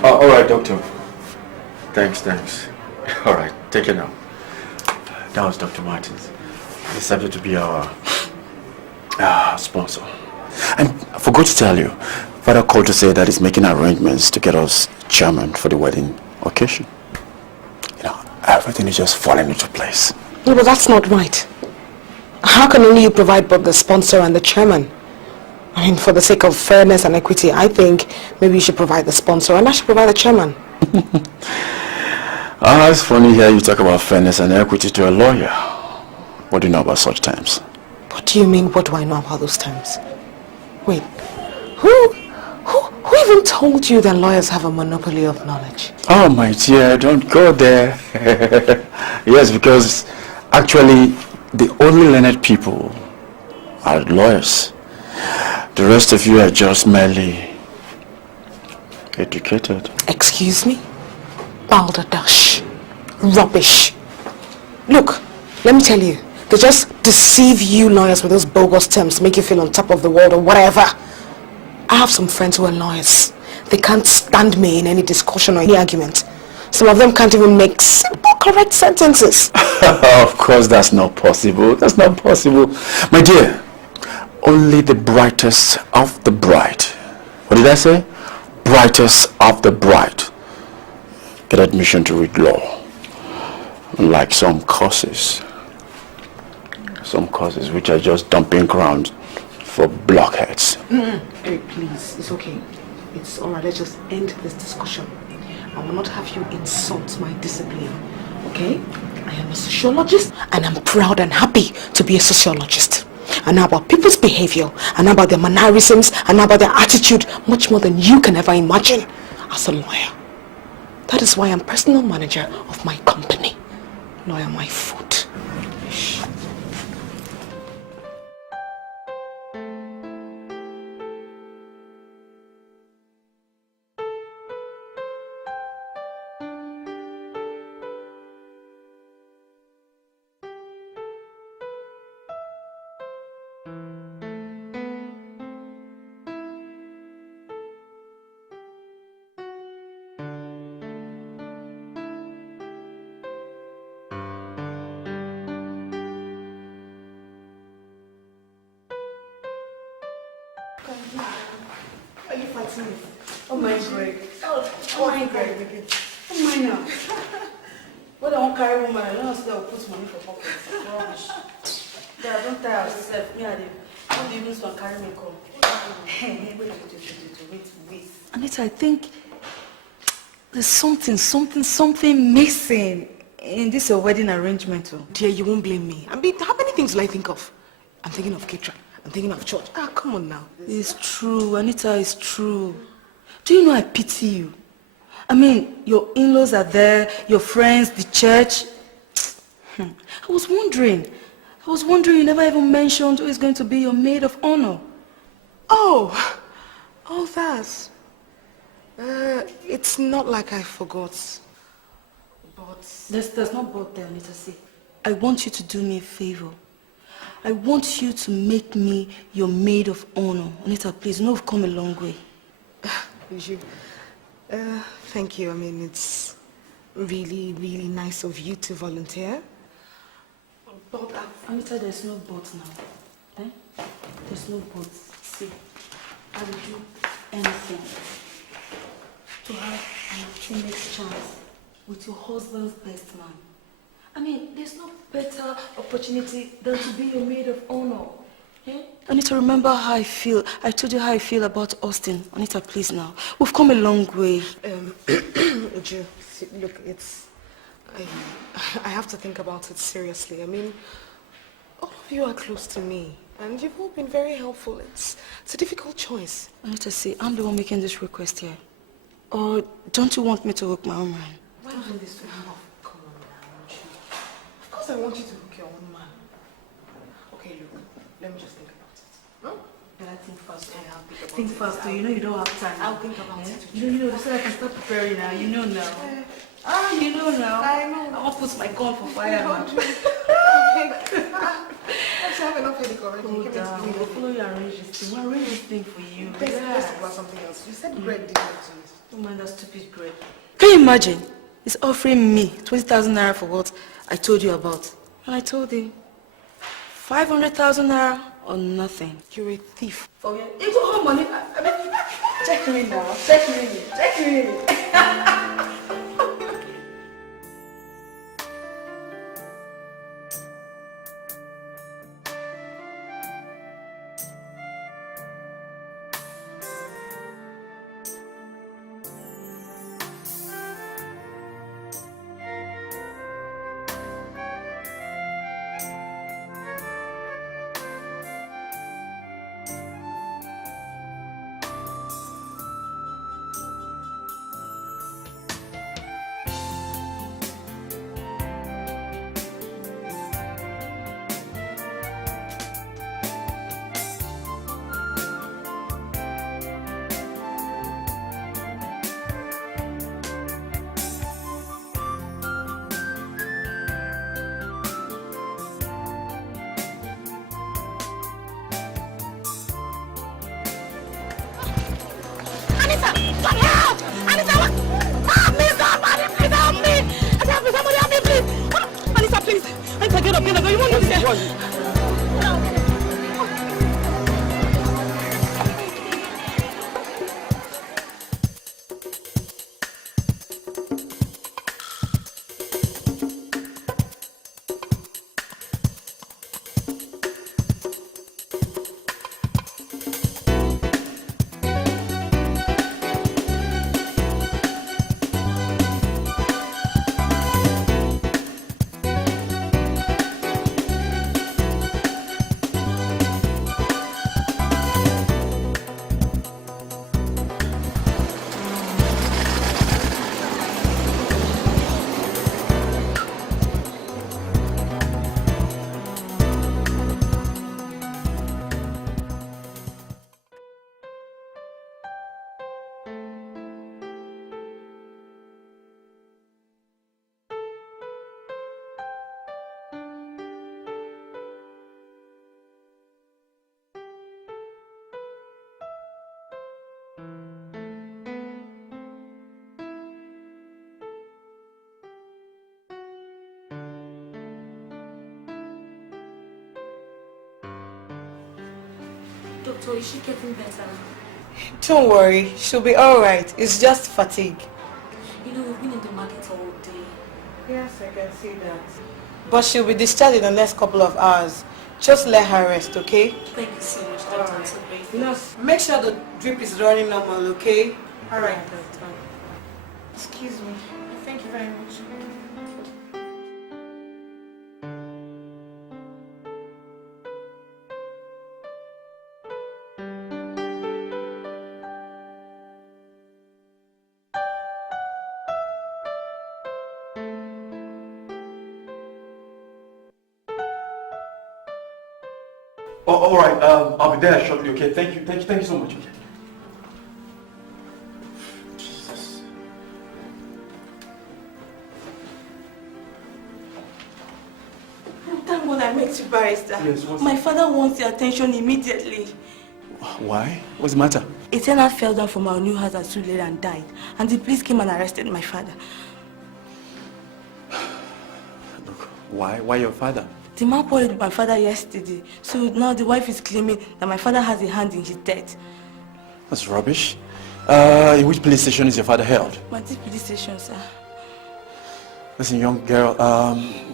All right, doctor. Thanks. All right, take it now. That was Dr. Martins. He's subject to be our sponsor. And I forgot to tell you, Father called to say that he's making arrangements to get us chairman for the wedding occasion. You know, everything is just falling into place. No, but that's not right. How can only you provide both the sponsor and the chairman? I mean, for the sake of fairness and equity, I think maybe you should provide the sponsor and I should provide the chairman. It's funny here you talk about fairness and equity to a lawyer. What do you know about such terms? What do you mean, what do I know about those terms? Wait, who even told you that lawyers have a monopoly of knowledge? Oh my dear, don't go there. Yes, because actually the only learned people are lawyers. The rest of you are just merely educated. Excuse me? Balderdash. Rubbish. Look, let me tell you, they just deceive you lawyers with those bogus terms to make you feel on top of the world or whatever. I have some friends who are lawyers. They can't stand me in any discussion or any argument. Some of them can't even make simple, correct sentences. Of course, that's not possible. That's not possible. My dear, only the brightest of the bright. What did I say? Brightest of the bright get admission to read law. Unlike some courses which are just dumping ground for blockheads. Eric, please, it's okay. It's alright, let's just end this discussion. I will not have you insult my discipline, okay? I am a sociologist and I'm proud and happy to be a sociologist. I know about people's behavior, I know about their mannerisms, I know about their attitude much more than you can ever imagine as a lawyer. That is why I'm personal manager of my company. Lawyer my foot. Are you fighting me? Oh my Greg. Oh my Greg. Oh my now. What I won't carry woman, I don't know put money for pockets. Rubbish. Yeah, don't tire yourself. Me, I don't even want to carry me come. Hey, wait. Anita, I think there's something missing in this wedding arrangement. Dear, you won't blame me. I mean, how many things will I think of? I'm thinking of catering. I'm thinking of church. Come on now. It's true, Anita, it's true. Do you know I pity you? I mean, your in-laws are there, your friends, the church. I was wondering you never even mentioned who is going to be your maid of honor. Oh, that. It's not like I forgot. But There's no but there, Anita. See, I want you to do me a favor. I want you to make me your maid of honor. Anita, please, you know we've come a long way. Thank you. I mean, it's really, really nice of you to volunteer. But Anita, there's no but now. There's no but. See, I will do anything to have an opportunity chance with your husband's best man. I mean, there's no better opportunity than to be your maid of honor. Anita, remember how I feel. I told you how I feel about Austin. Anita, please now. We've come a long way. Uju, look, I have to think about it seriously. I mean, all of you are close to me. And you've all been very helpful. It's a difficult choice. Anita, see, I'm the one making this request here. Or don't you want me to hook my own man? Why don't this to him off? Come on now, of course I want you to hook your own man. Okay, look, let me just think about it. No? Better think fast. Yeah, I'll think about Think it. fast, you know you don't have time. I'll think about it. You know, so I can start preparing now. You know now. You know now. I know. I want to put my gun for fire, man. I have enough headache already. Hold down. We'll follow you arrange this thing. We'll arrange this thing for you. Let's talk about something else. You said bread didn't exist. Don't mind that stupid bread. Can you imagine? He's offering me 20,000 naira for what I told you about. And I told him 500,000 naira or nothing. You're a thief. For you go home money. I mean, check me now. Check me. Doctor, is she getting better? Don't worry, she'll be alright. It's just fatigue. You know, we've been in the market all day. Yes, I can see that. But she'll be discharged in the next couple of hours. Just let her rest, okay? Thank you so much, Doctor. I'm so grateful. Nurse, make sure the drip is running normal, okay? Alright, Doctor. Excuse me. Thank you very much. Oh, all right. I'll be there shortly. Okay. Thank you so much. Okay. Jesus. Thank God I met you, barrister. Yes, what's My father wants your attention immediately. Why? What's the matter? A tenant fell down from our new house at Sulele and died, and the police came and arrested my father. Look, why your father? The man quarreled with my father yesterday, so now the wife is claiming that my father has a hand in his death. That's rubbish. In which police station is your father held? Mantis police station, sir. Listen, young girl,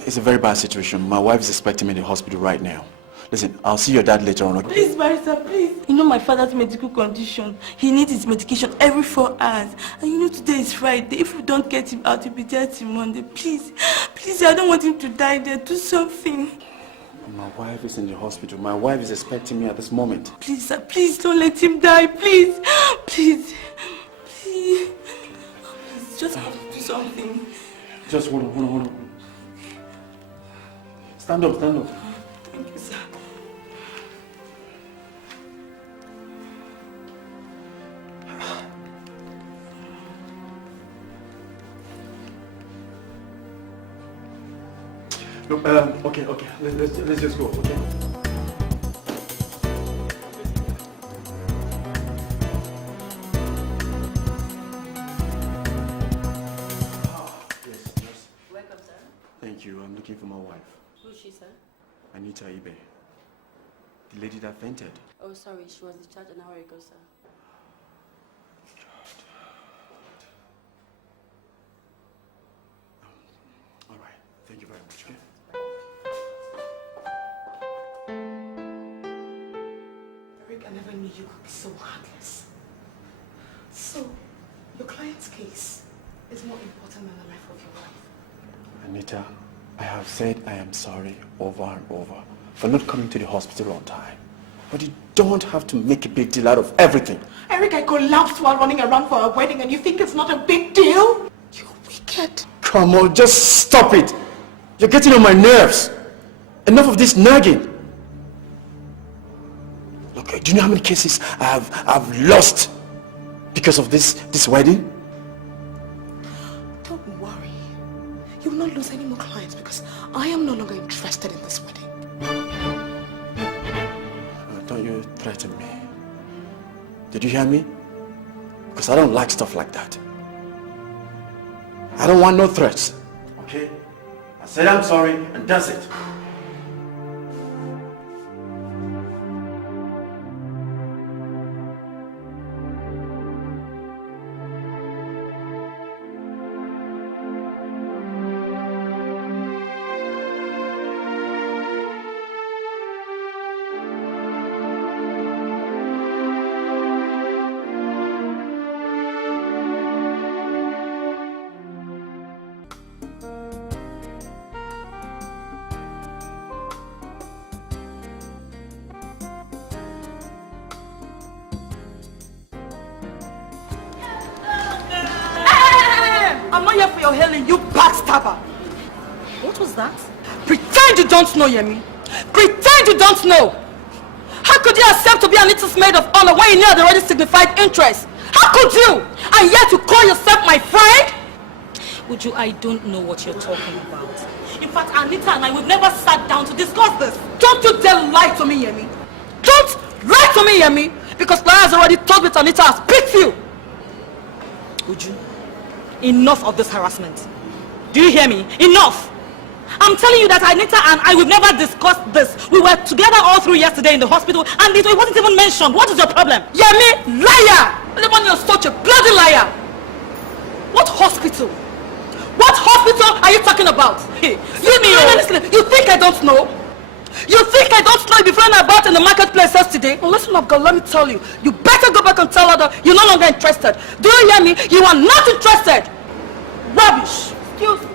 it's a very bad situation. My wife is expecting me in the hospital right now. Listen, I'll see your dad later on, okay? Please, barrister, please. You know my father's medical condition. He needs his medication every 4 hours. And you know today is Friday. If we don't get him out, he'll be dead till Monday. Please, please, I don't want him to die there. Do something. My wife is in the hospital. My wife is expecting me at this moment. Please, sir, please don't let him die. Please. Please. Please. Please, just have to do something. Just hold on. Stand up. Thank you, sir. Look, okay. Let's just go, okay? Yes. Welcome, sir. Thank you. I'm looking for my wife, Who's she, sir? Anita Ibe. The lady that fainted. Oh, sorry, she was discharged an hour ago, sir. All right. Thank you very much, okay? Eric, I never knew you could be so heartless. So, your client's case is more important than the life of your wife. Anita, I have said I am sorry over and over for not coming to the hospital on time. But you don't have to make a big deal out of everything. Eric, I collapsed while running around for a wedding and you think it's not a big deal? You're wicked. Come on, just stop it. You're getting on my nerves. Enough of this nagging. Look, do you know how many cases I've lost because of this wedding? Don't worry. You will not lose any more clients because I am no longer interested in this wedding. Don't you threaten me. Did you hear me? Because I don't like stuff like that. I don't want no threats. Okay? I said I'm sorry and that's it. I'm not here for your hailing, you backstabber. What was that? Pretend you don't know, Yemi. Pretend you don't know. How could you accept to be Anita's maid of honor when you knew had already signified interest? How could you? And yet you call yourself my friend? Uju, I don't know what you're talking about. In fact, Anita and I, we've never sat down to discuss this. Don't you dare lie to me, Yemi. Don't lie to me, Yemi. Because Clara has already told me that Anita has picked you. Uju, enough of this harassment. Do you hear me? Enough. I'm telling you that Anita and I, we've never discussed this. We were together all through yesterday in the hospital and it wasn't even mentioned. What is your problem? Yemi, liar! Anyone, you're such a bloody liar. What hospital? What hospital are you talking about? Hey, you think I don't know? You think I don't know before I'm about in the marketplace yesterday? Well, listen up, girl, let me tell you. You better go back and tell her that you're no longer interested. Do you hear me? You are not interested. Rubbish. Excuse me.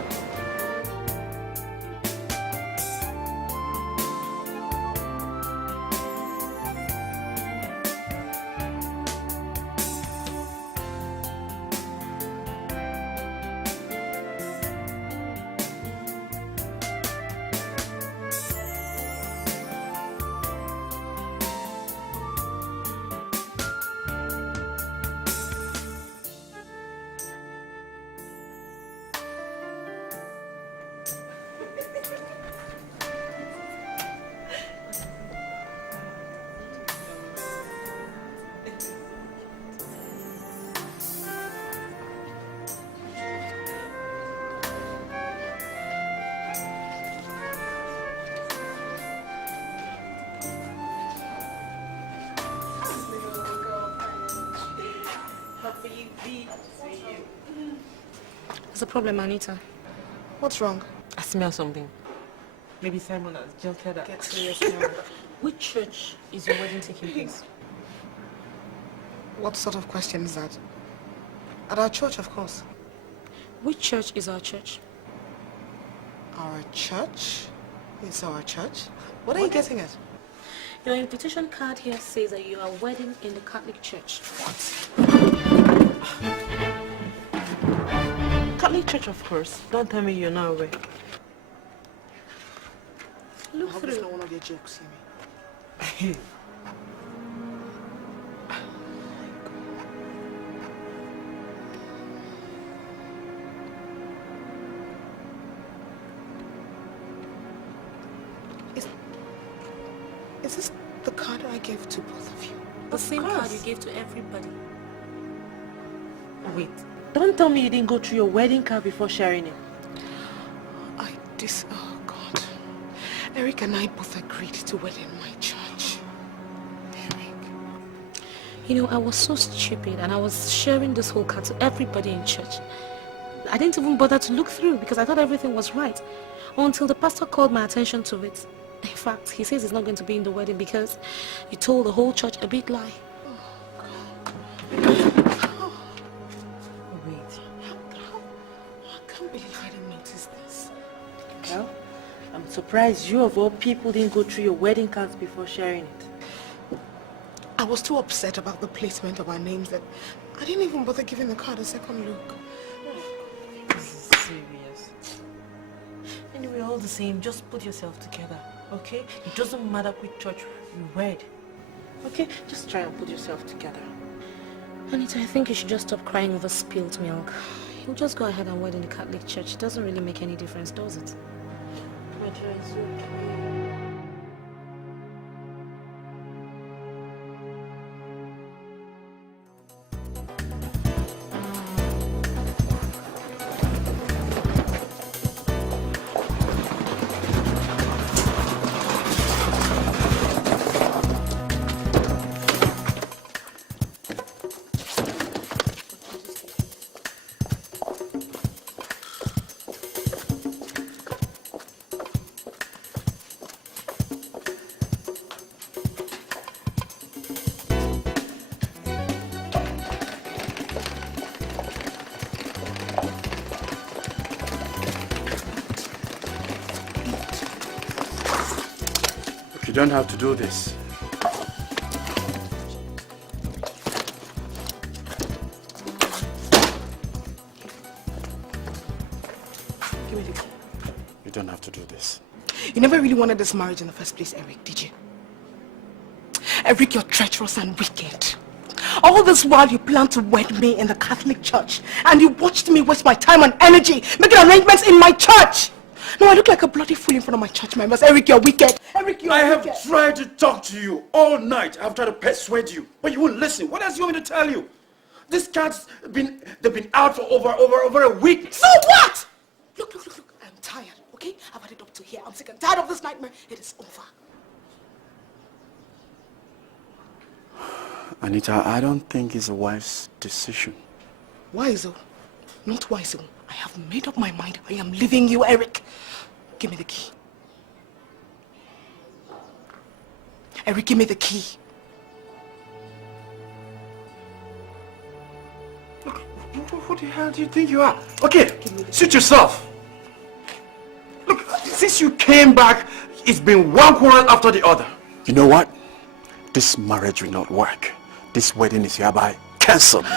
What's the problem, Anita? What's wrong? I smell something. Maybe Simon has just heard that. Get serious now. Which church is your wedding taking place? What sort of question is that? At our church, of course. Which church is our church? Our church? It's our church. What are you getting at? Your invitation card here says that you are wedding in the Catholic Church. Catholic Church, of course. Don't tell me you're not aware. Look I hope it's not one of your jokes, Yemi. Is this the card I gave to both of you? The same card you gave to everybody. Wait, don't tell me you didn't go through your wedding card before sharing it. Oh God. Eric and I both agreed to wed in my church. Eric. You know, I was so stupid and I was sharing this whole card to everybody in church. I didn't even bother to look through because I thought everything was right until the pastor called my attention to it. In fact, he says he's not going to be in the wedding because you told the whole church a big lie. Wait. I can't believe I didn't notice this. Well, I'm surprised you of all people didn't go through your wedding cards before sharing it. I was too upset about the placement of our names that I didn't even bother giving the card a second look. This is serious. Anyway, all the same, just put yourself together, okay? It doesn't matter which church you wed. Okay? Just try and put yourself together. Anita, I think you should just stop crying over spilled milk. You'll just go ahead and wed in the Catholic Church. It doesn't really make any difference, does it? My dear, it's okay. You don't have to do this. Give me the key. You don't have to do this. You never really wanted this marriage in the first place, Eric, did you? Eric, you're treacherous and wicked. All this while you planned to wed me in the Catholic Church and you watched me waste my time and energy making arrangements in my church. No, I look like a bloody fool in front of my church members. Eric, you're wicked. Eric, you're wicked. I have tried to talk to you all night. I've tried to persuade you, but you won't listen. What else do you want me to tell you? These cats they've been out for over a week. So what? Look. I'm tired, okay? I've had it up to here. I'm sick and tired of this nightmare. It is over. Anita, I don't think it's a wise decision. Wise, oh. Not wise, oh. I have made up my mind. I am leaving you, Eric. Give me the key. Eric, give me the key. Look, what the hell do you think you are? Okay, suit yourself. Look, since you came back, it's been one quarrel after the other. You know what? This marriage will not work. This wedding is hereby cancelled.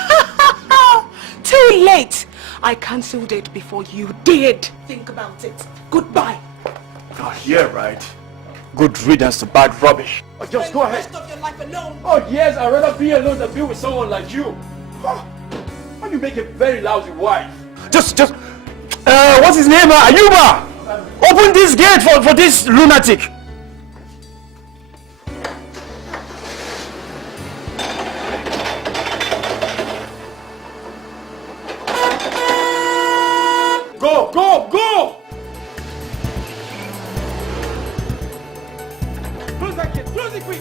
Too late. I cancelled it before you did. Think about it. Goodbye. Oh, yeah, right. Good riddance to bad rubbish. Oh, just go ahead. Spend the rest of your life alone. Oh, yes, I'd rather be alone than be with someone like you. Oh, why you make a very lousy wife? What's his name? Ayuba! Open this gate for this lunatic. Go! Close that gate, close it quick.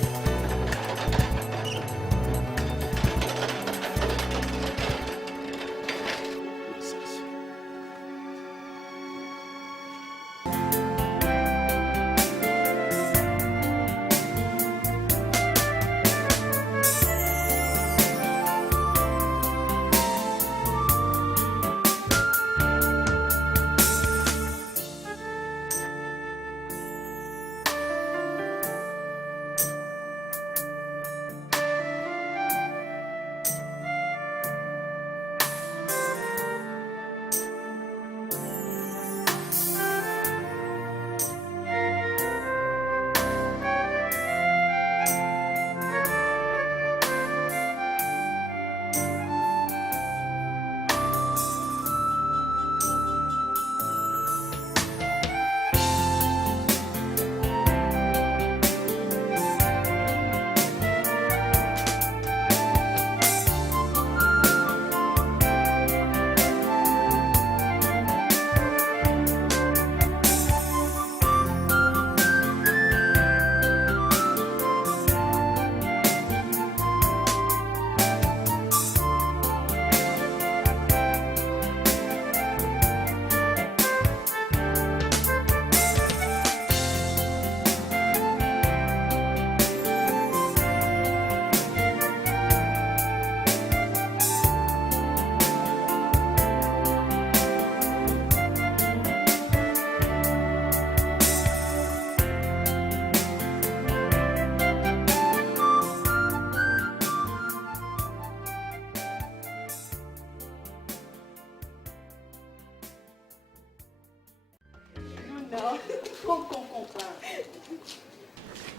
Come, Clara.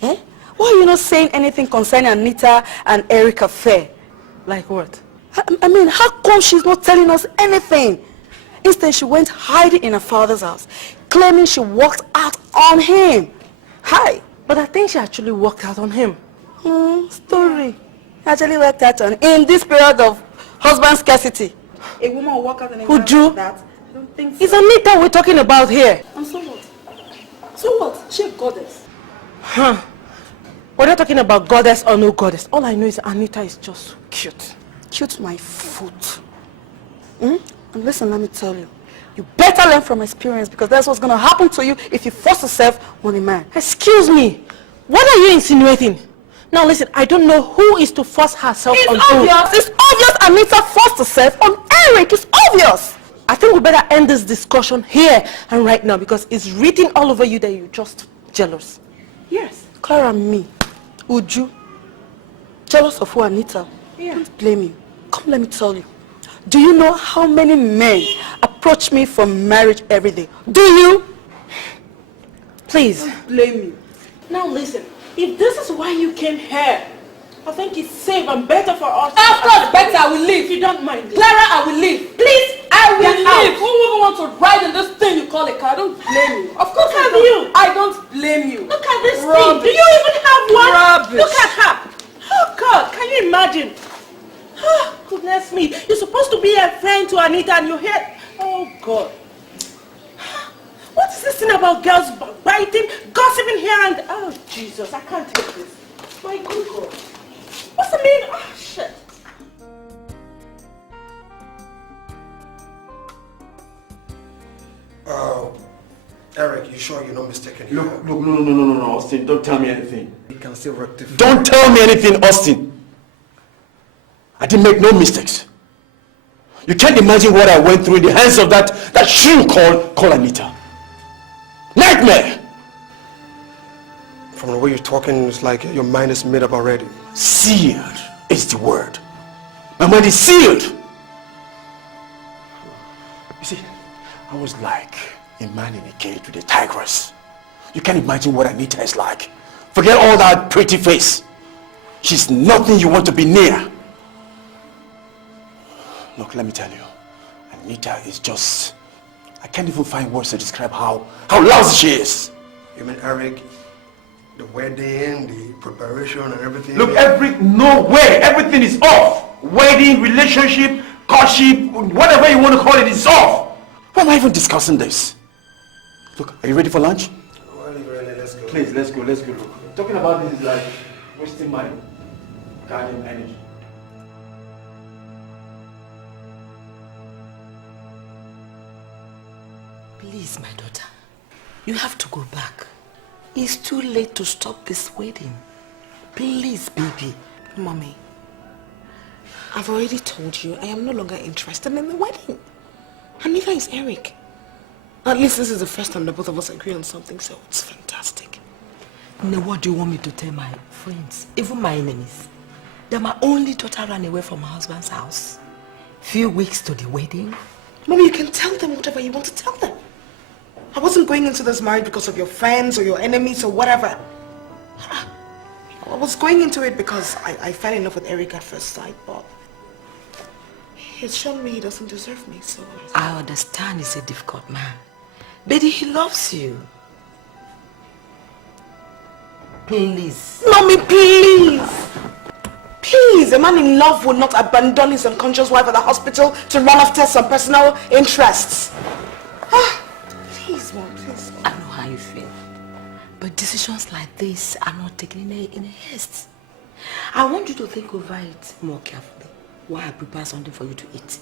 Eh? Why are you not saying anything concerning Anita and Eric affair? Like what? I mean, how come she's not telling us anything? Instead, she went hiding in her father's house, claiming she walked out on him. Hi. But I think she actually walked out on him. Story. Actually worked out on in this period of husband scarcity. A woman will walk out on a man like that. I don't think so. It's Anita we're talking about here. And so what? So what? She a goddess. Huh. We're not talking about goddess or no goddess. All I know is Anita is just so cute. Cute my foot. And listen, let me tell you. You better learn from experience because that's what's going to happen to you if you force yourself on a man. Excuse me. What are you insinuating? Now listen, I don't know who is to force herself on who. It's obvious Anita forced herself on Eric. It's obvious. I think we better end this discussion here and right now because it's written all over you that you're just jealous. Yes. Clara and me. Uju. Jealous of who, Anita? Yeah. Don't blame you. Come, let me tell you. Do you know how many men approach me for marriage every day? Do you? Please. Don't blame me. Now listen, if this is why you came here, I think it's safe and better for us. Of course, better. I will leave. If you don't mind. Clara, I will leave. Please, I will leave. Who would want to ride in this thing you call a car? Don't blame you. Of course I don't. I don't blame you. Look at this Rubbish. thing. Do you even have one? Rubbish. Look at her. Oh God, can you imagine? Oh, goodness me. You're supposed to be a friend to Anita and you're here. Oh God. What is this thing about girls biting, gossiping here and... Oh Jesus, I can't take this. My good God. What's the meaning? Oh shit. Eric, you sure you're not mistaken? Look, no, Austin, don't tell me anything. You can still rectify. Don't tell me anything, Austin. I didn't make no mistakes. You can't imagine what I went through in the hands of that shrew called Anita. Nightmare! From the way you're talking, it's like your mind is made up already. Sealed is the word. My mind is sealed. You see, I was like a man in a cage with a tigress. You can't imagine what Anita is like. Forget all that pretty face. She's nothing you want to be near. Look, let me tell you, Anita is just... I can't even find words to describe how lousy she is. You mean, Eric, the wedding, the preparation and everything? Look, no way, everything is off. Wedding, relationship, courtship, whatever you want to call it is off. Why am I even discussing this? Look, are you ready for lunch? Well, let's go. Please, let's go. Look, talking about this is like wasting my guardian energy. Please, my daughter, you have to go back. It's too late to stop this wedding. Please, baby. Mommy, I've already told you I am no longer interested in the wedding. And neither is Eric. At least this is the first time that both of us agree on something, so it's fantastic. Now, what do you want me to tell my friends, even my enemies? That my only daughter ran away from her husband's house. Few weeks to the wedding. Mommy, you can tell them whatever you want to tell them. I wasn't going into this marriage because of your friends or your enemies or whatever. I was going into it because I fell in love with Eric at first sight, but he's shown me he doesn't deserve me, so... I understand he's a difficult man, but he loves you. Please. Mommy, please! Please, a man in love would not abandon his unconscious wife at the hospital to run after some personal interests. Please, Mom, please. I know how you feel. But decisions like this are not taken in a haste. I want you to think over it more carefully while I prepare something for you to eat.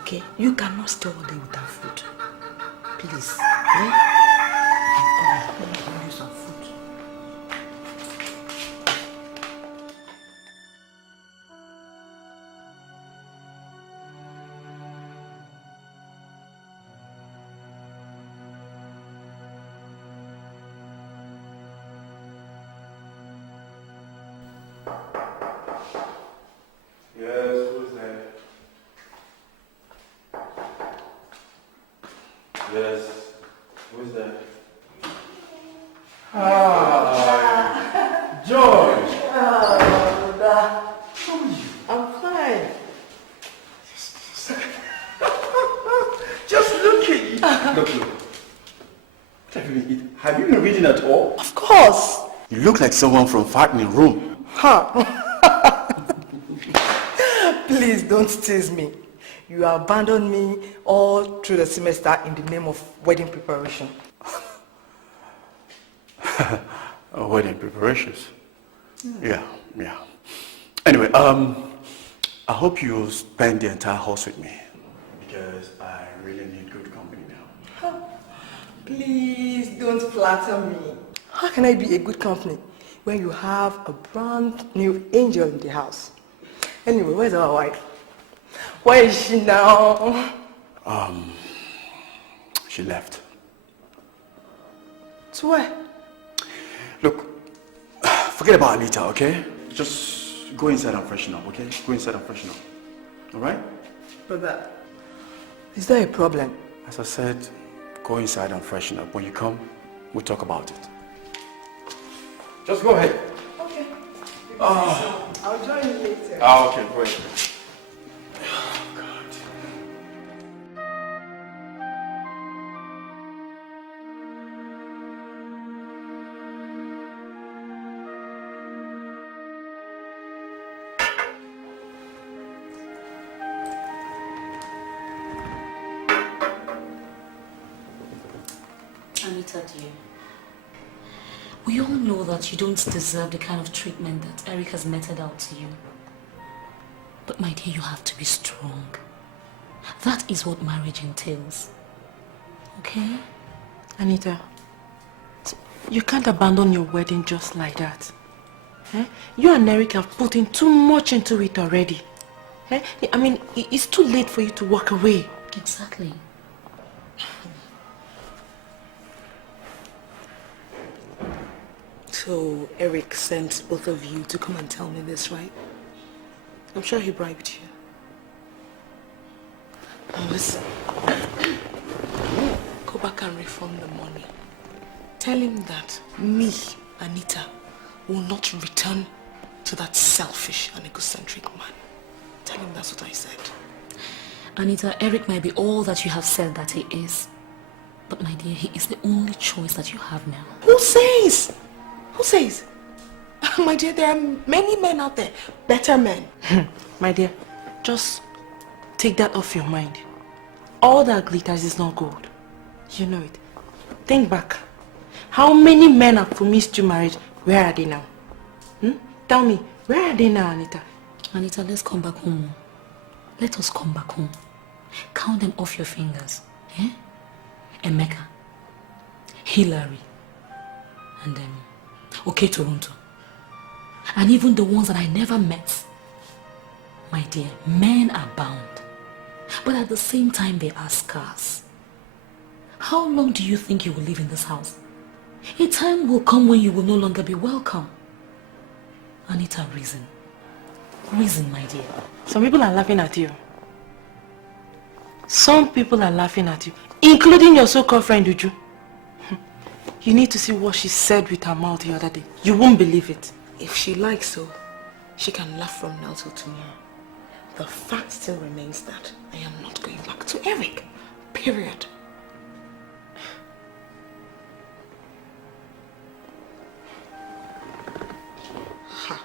Okay? You cannot stay all day without food. Please. Eh? Alright, let me bring you some food. Yes, who's there? Yes. Who's that? Ah, George! I'm fine. Just look at you. Look. What have you been eating? Have you been reading at all? Of course. You look like someone from fattening room. Please don't tease me. You abandoned me all through the semester in the name of wedding preparation. Wedding preparations. Yeah. Anyway, I hope you spend the entire house with me because I really need good company now. Please don't flatter me. How can I be a good company when you have a brand new angel in the house? Anyway, where's our wife? Where is she now? She left. To where? Look, forget about Anita, okay? Just go inside and freshen up, okay? Go inside and freshen up. Alright? Brother, is there a problem? As I said, go inside and freshen up. When you come, we'll talk about it. Just go ahead. Okay. I'll join you later. Okay, great. Oh, God. Anita, dear, we all know that you don't deserve the kind of treatment that Eric has meted out to you. But my dear, you have to be strong. That is what marriage entails. Okay? Anita, you can't abandon your wedding just like that. Eh? You and Eric have put in too much into it already. Eh? I mean, it's too late for you to walk away. Exactly. So Eric sent both of you to come and tell me this, right? I'm sure he bribed you. Now listen. Go back and refund the money. Tell him that me, Anita, will not return to that selfish and egocentric man. Tell him that's what I said. Anita, Eric might be all that you have said that he is. But my dear, he is the only choice that you have now. Who says? Who says? My dear, there are many men out there. Better men. My dear, just take that off your mind. All that glitters is not gold. You know it. Think back. How many men have promised you marriage? Where are they now? Tell me, where are they now, Anita? Anita, let's come back home. Let us come back home. Count them off your fingers. Eh? Emeka, Hillary, and okay, Toronto. And even the ones that I never met. My dear, men are bound. But at the same time, they are scarce. How long do you think you will live in this house? A time will come when you will no longer be welcome. Anita, reason. Reason, my dear. Some people are laughing at you. Some people are laughing at you, including your so-called friend Uju. You need to see what she said with her mouth the other day. You won't believe it. If she likes so, she can laugh from now till tomorrow. The fact still remains that I am not going back to Eric. Period. Ha.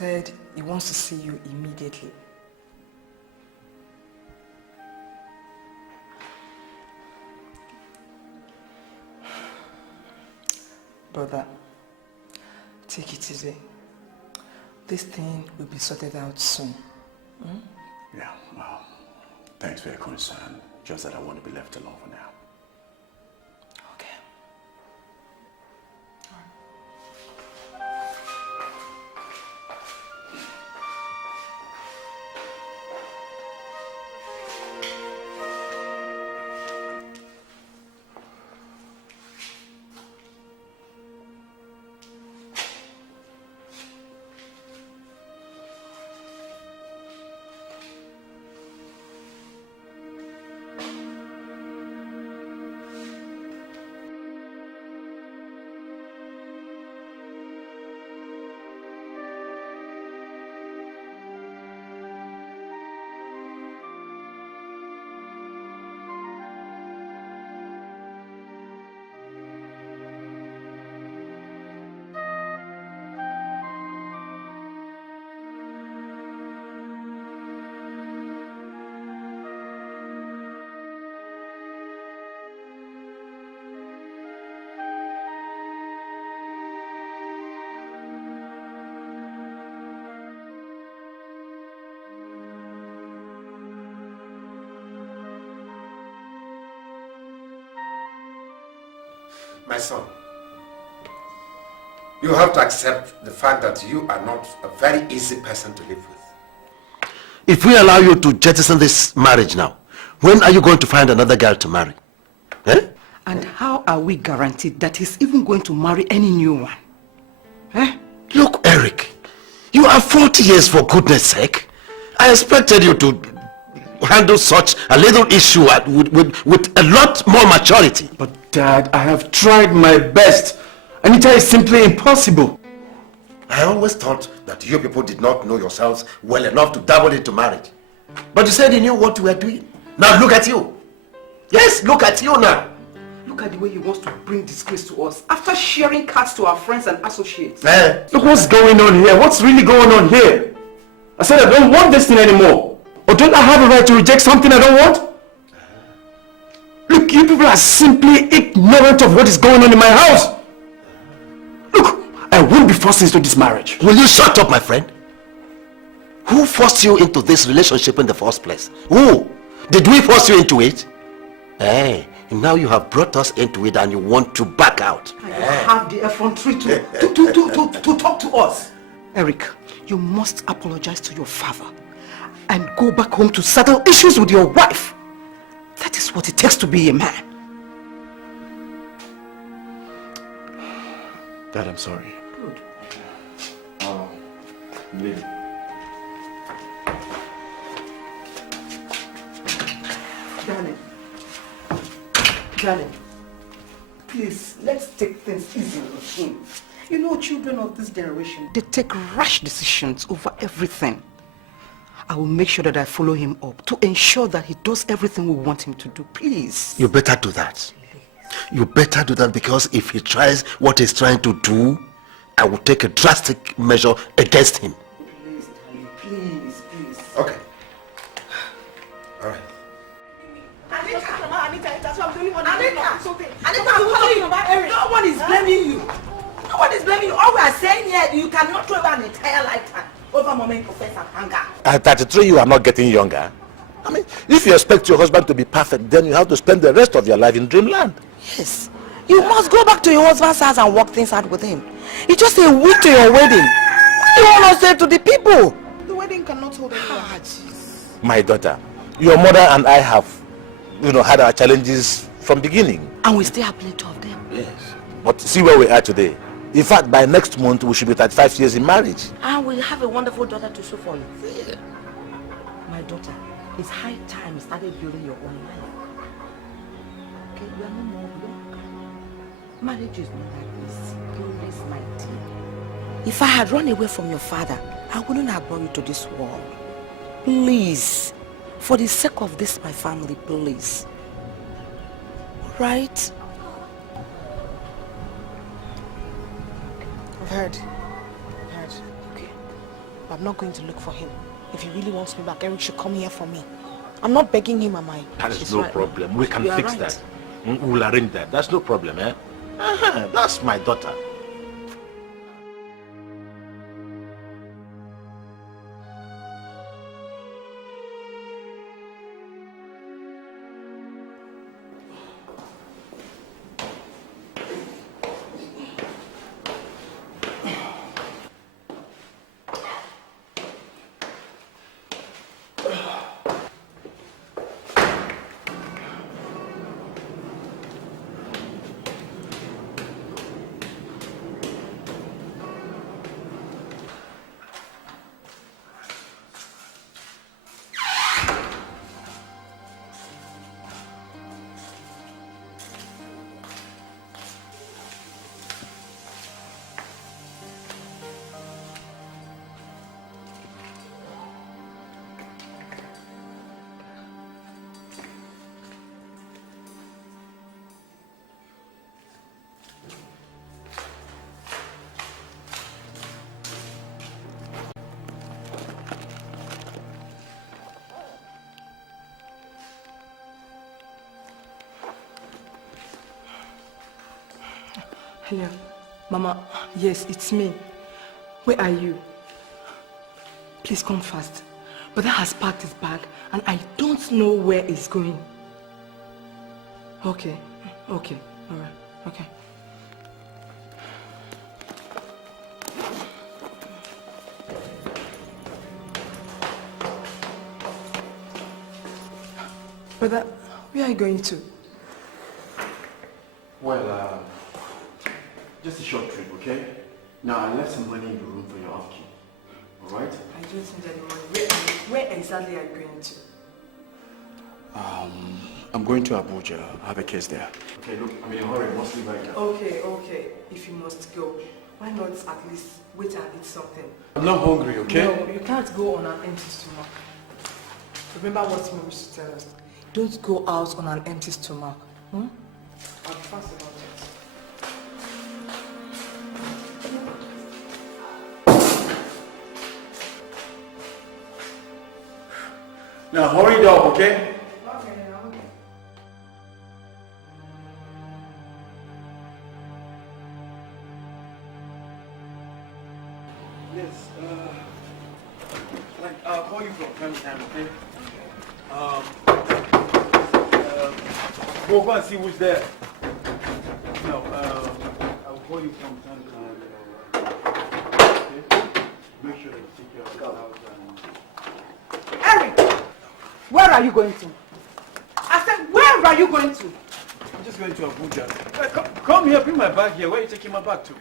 said he wants to see you immediately. Brother, take it easy. This thing will be sorted out soon. Hmm? Yeah, well, thanks for your concern. Just that I want to be left alone for now. Okay. My son, you have to accept the fact that you are not a very easy person to live with. If we allow you to jettison this marriage now, when are you going to find another girl to marry? Eh? And how are we guaranteed that he's even going to marry any new one? Eh? Look, Eric, you are 40 years for goodness sake. I expected you to handle such a little issue with a lot more maturity. But Dad, I have tried my best. Anita is simply impossible. I always thought that you people did not know yourselves well enough to dabble into marriage. But you said you knew what you were doing. Now look at you. Yes, look at you now. Look at the way he wants to bring disgrace to us after sharing cards to our friends and associates. Look what's going on here. What's really going on here? I said I don't want this thing anymore. Or don't I have a right to reject something I don't want? Look, you people are simply ignorant of what is going on in my house. Look, I won't be forced into this marriage. Will you shut up, my friend? Who forced you into this relationship in the first place? Who? Did we force you into it? Hey, now you have brought us into it and you want to back out. And you have the effrontery to talk to us. Eric, you must apologize to your father and go back home to settle issues with your wife. That is what it takes to be a man. Dad, I'm sorry. Good. Lily. Darling, please, let's take things easy with him. You know, children of this generation, they take rash decisions over everything. I will make sure that I follow him up to ensure that he does everything we want him to do. Please. You better do that. You better do that, because if he tries what he's trying to do, I will take a drastic measure against him. Please, darling, please. Okay. All right. Anita, I'm talking about Eric. No one is blaming you. No one is blaming you. All we are saying here, you cannot throw an entire lifetime over moment Professor Panga. At 33, you are not getting younger. I mean, if you expect your husband to be perfect, then you have to spend the rest of your life in dreamland. Yes. You must go back to your husband's house and work things out with him. It's just a week to your wedding. What do you want to say to the people? The wedding cannot hold any hearts. My daughter, your mother and I have, had our challenges from beginning. And we still have plenty of them. Yes. But see where we are today. In fact, by next month, we should be 35 years in marriage. And we'll have a wonderful daughter to show for you. Yeah. My daughter, it's high time you started building your own life. Okay, we are no more young. Marriage is not like this. Please, my dear. If I had run away from your father, I wouldn't have brought you to this world. Please, for the sake of this, my family, please. Right? I've heard. Okay. but I'm not going to look for him. If he really wants me back, Eric should come here for me. I'm not begging him, am I? That is She's no right, problem. We can You are fix right. that. We'll arrange that. That's no problem, eh? That's my daughter. Hello. Mama, yes, it's me. Where are you? Please come fast. Brother has packed his bag and I don't know where he's going. Okay, okay, alright, okay. Brother, where are you going to? Well, just a short trip, okay? Now, I left some money in the room for your upkeep. Alright? I don't need any money. Where exactly are you going to? I'm going to Abuja. I have a case there. Okay, look, I'm in a hurry. I must leave right now. Okay, okay. If you must go, why not at least wait and eat something? I'm not hungry, okay? No, you can't go on an empty stomach. Remember what Mom used to tell us. Don't go out on an empty stomach. I'll be fast about it. Now, hurry it up, okay? Yes, I'll call you from time to time, okay? Go and see who's there. No, I'll call you from time to time. Okay? Make sure that you take care of the house and... Eric! Where are you going to? I said, where are you going to? I'm just going to Abuja. Come here, bring my bag here. Where are you taking my bag to?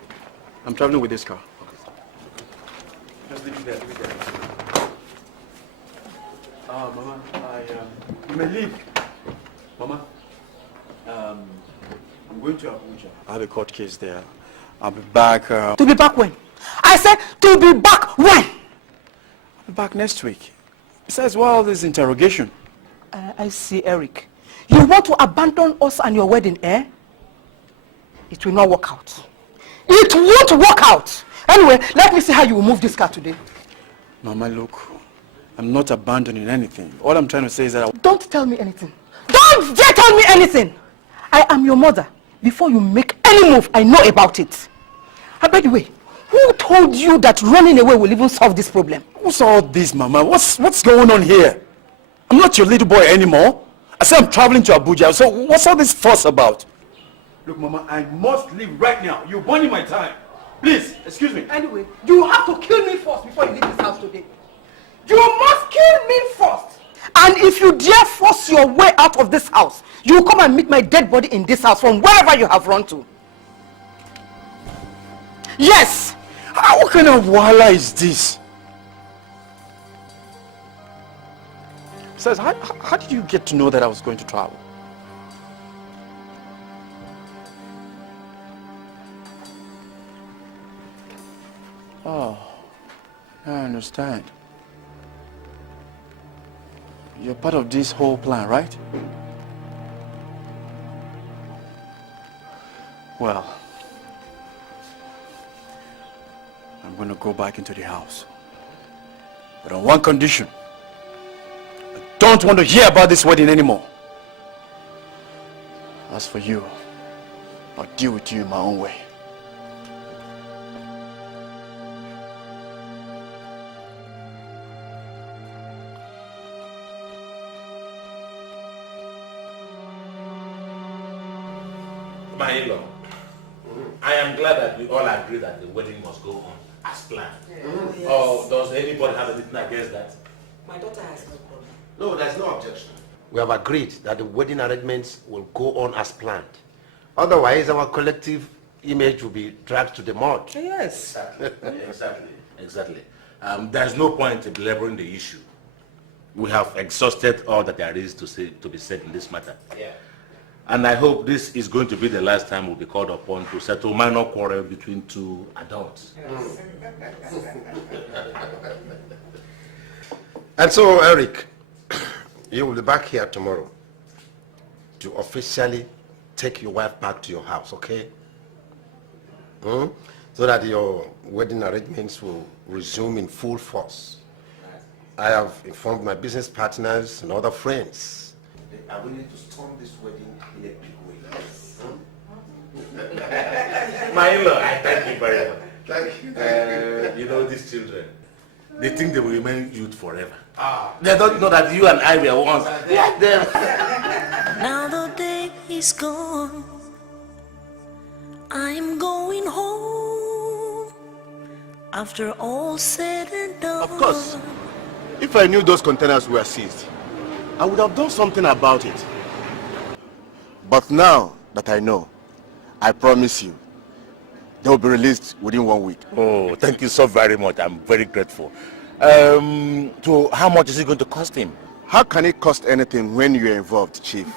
I'm traveling with this car. Just leave it there, leave it there. Mama, you may leave. Mama, I'm going to Abuja. I have a court case there. I'll be back. To be back when? I said, to be back when? I'll be back next week. Besides, all this interrogation. I see, Eric. You want to abandon us and your wedding, eh? It will not work out. It won't work out. Anyway, let me see how you will move this car today. Mama, look, I'm not abandoning anything. All I'm trying to say is that Don't tell me anything. Don't dare tell me anything. I am your mother. Before you make any move, I know about it. And by the way, who told you that running away will even solve this problem? What's all this, Mama? What's going on here? I'm not your little boy anymore. I said I'm traveling to Abuja, so what's all this fuss about? Look, Mama, I must leave right now. You're burning my time. Please, excuse me. Anyway, you have to kill me first before you leave this house today. You must kill me first. And if you dare force your way out of this house, you will come and meet my dead body in this house from wherever you have run to. Yes! What kind of wahala is this? Says, how did you get to know that I was going to travel? Oh, I understand. You're part of this whole plan, right? Well, I'm going to go back into the house. But on one condition. I don't want to hear about this wedding anymore. As for you, I'll deal with you in my own way. My in-law, I am glad that we all agree that the wedding must go on as planned. Yes. Or does anybody have anything against that? My daughter has no problem. No, there's no objection. We have agreed that the wedding arrangements will go on as planned. Otherwise, our collective image will be dragged to the mud. Yes. Exactly. There's no point in belaboring the issue. We have exhausted all that there is to be said in this matter. Yeah. And I hope this is going to be the last time we'll be called upon to settle minor quarrel between two adults. And so, Eric, you will be back here tomorrow to officially take your wife back to your house, okay? So that your wedding arrangements will resume in full force. I have informed my business partners and other friends. They are willing to storm this wedding in a big way. My in-law, I thank you very much. Thank you. You know, these children, they think they will remain youth forever. They don't know that you and I were once like them. Now the day is gone, I'm going home. After all said and done. Of course. If I knew those containers were seized, I would have done something about it. But now that I know, I promise you, they will be released within 1 week. Oh, thank you so very much. I'm very grateful. So how much is it going to cost him? How can it cost anything when you're involved, Chief?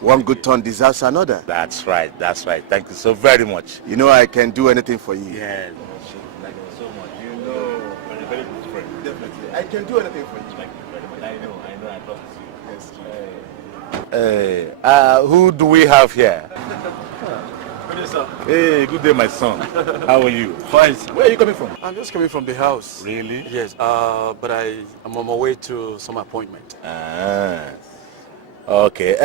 One good turn deserves another. That's right. Thank you so very much. You know I can do anything for you. Yes, thank you so much. You know, you're a very good friend. Definitely. I can do anything for you. Thank you very much. I know, I trust you. Yes, Chief. Who do we have here? Good day, sir. Hey, good day, my son. How are you? Fine. Where are you coming from? I'm just coming from the house. Really? Yes, but I'm on my way to some appointment. Okay.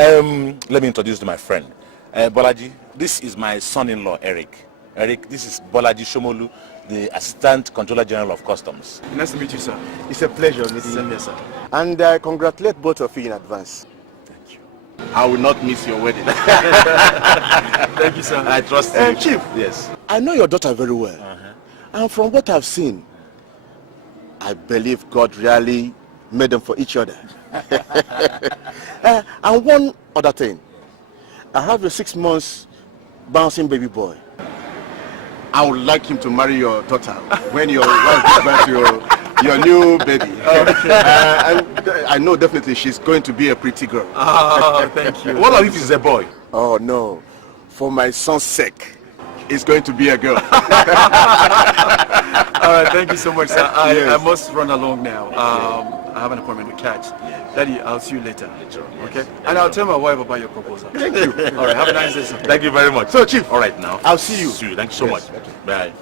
Let me introduce you to my friend. Bolaji, this is my son-in-law, Eric. Eric, this is Bolaji Shomolu, the Assistant Controller General of Customs. Nice to meet you, sir. It's a pleasure meeting you. Sir. And I congratulate both of you in advance. Thank you. I will not miss your wedding. Thank you, sir. I trust you. Chief. Yes. I know your daughter very well. And from what I've seen, I believe God really made them for each other. And one other thing. I have a 6 months bouncing baby boy. I would like him to marry your daughter when your wife gives birth to your new baby. And I know definitely she's going to be a pretty girl. Oh, thank you. What if it's a boy? Oh, no. For my son's sake, it's going to be a girl. All right, thank you so much, sir. I must run along now. I have an appointment with Kat. Daddy, I'll see you later. Okay? And I'll tell my wife about your proposal. Thank you. All right, have a nice day, sir. Thank you very much. So, Chief. All right, now. I'll see you. See you. Thank you so much. Okay. Bye.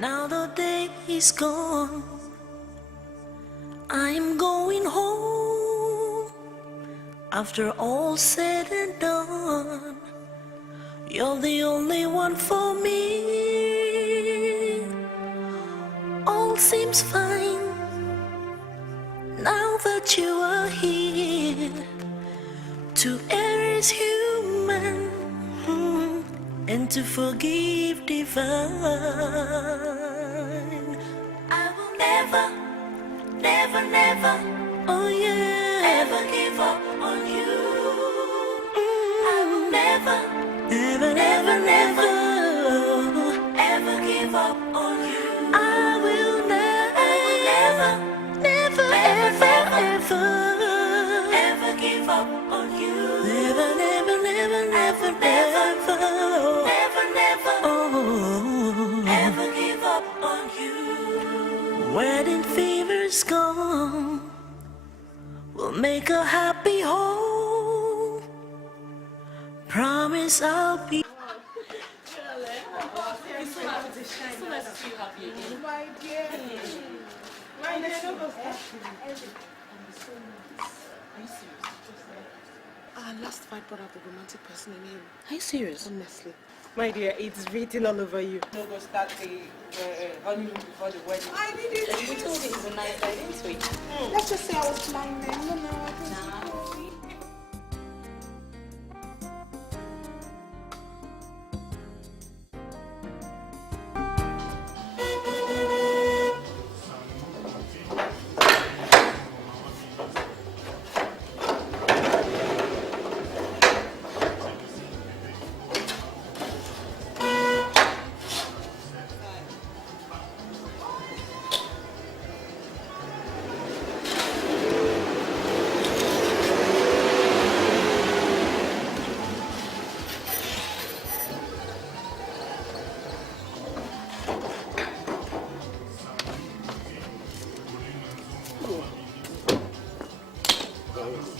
Now the day is gone, I'm going home. After all said and done, you're the only one for me. All seems fine now that you are here. To err is human, and to forgive divine. I will never, never, never, oh yeah, ever give up on you. I will never, never, never, never, ever give up on you. I will never, never, ever, ever, ever give up on you. Never, never, never, never, never, never, never, oh, ever give up on you. Wedding fever's gone, we'll make a happy home. Promise I'll be. My dear, don't go start. Our last fight brought out the romantic person in him. Are you serious? Honestly. My dear, it's written all over you. Don't go start the honeymoon before the wedding. I did it. We told you he's a nice guy, didn't we? Let's just say I was blind then. No, I don't know.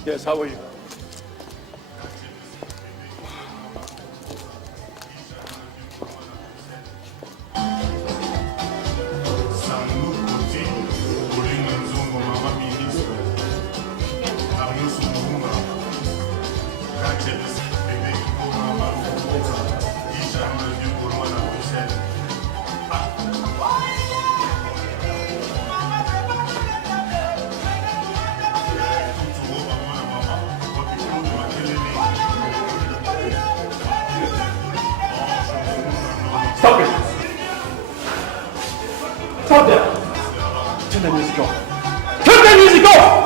Yes, how are you? Stop it! Stop there! Turn the music off! Turn the music off!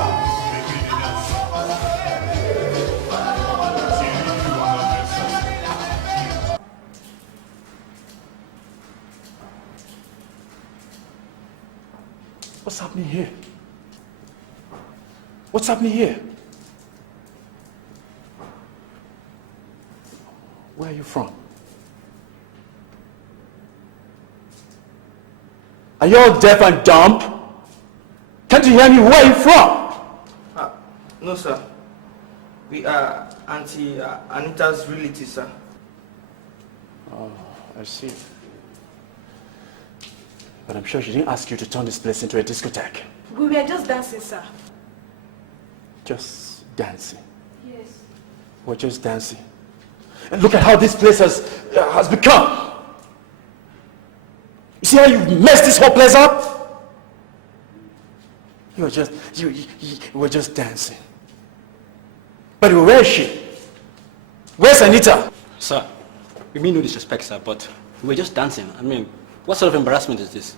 What's happening here? What's happening here? Where are you from? Are you all deaf and dumb? Can't you hear me? Where are you from? No, sir. We are Auntie Anita's relatives, sir. Oh, I see. But I'm sure she didn't ask you to turn this place into a discotheque. We were just dancing, sir. Just dancing. Yes. We're just dancing. And look at how this place has become. You see how you've messed this whole place up? You were just dancing. But where is she? Where's Anita? Sir, we mean no disrespect, sir, but we were just dancing. I mean, what sort of embarrassment is this?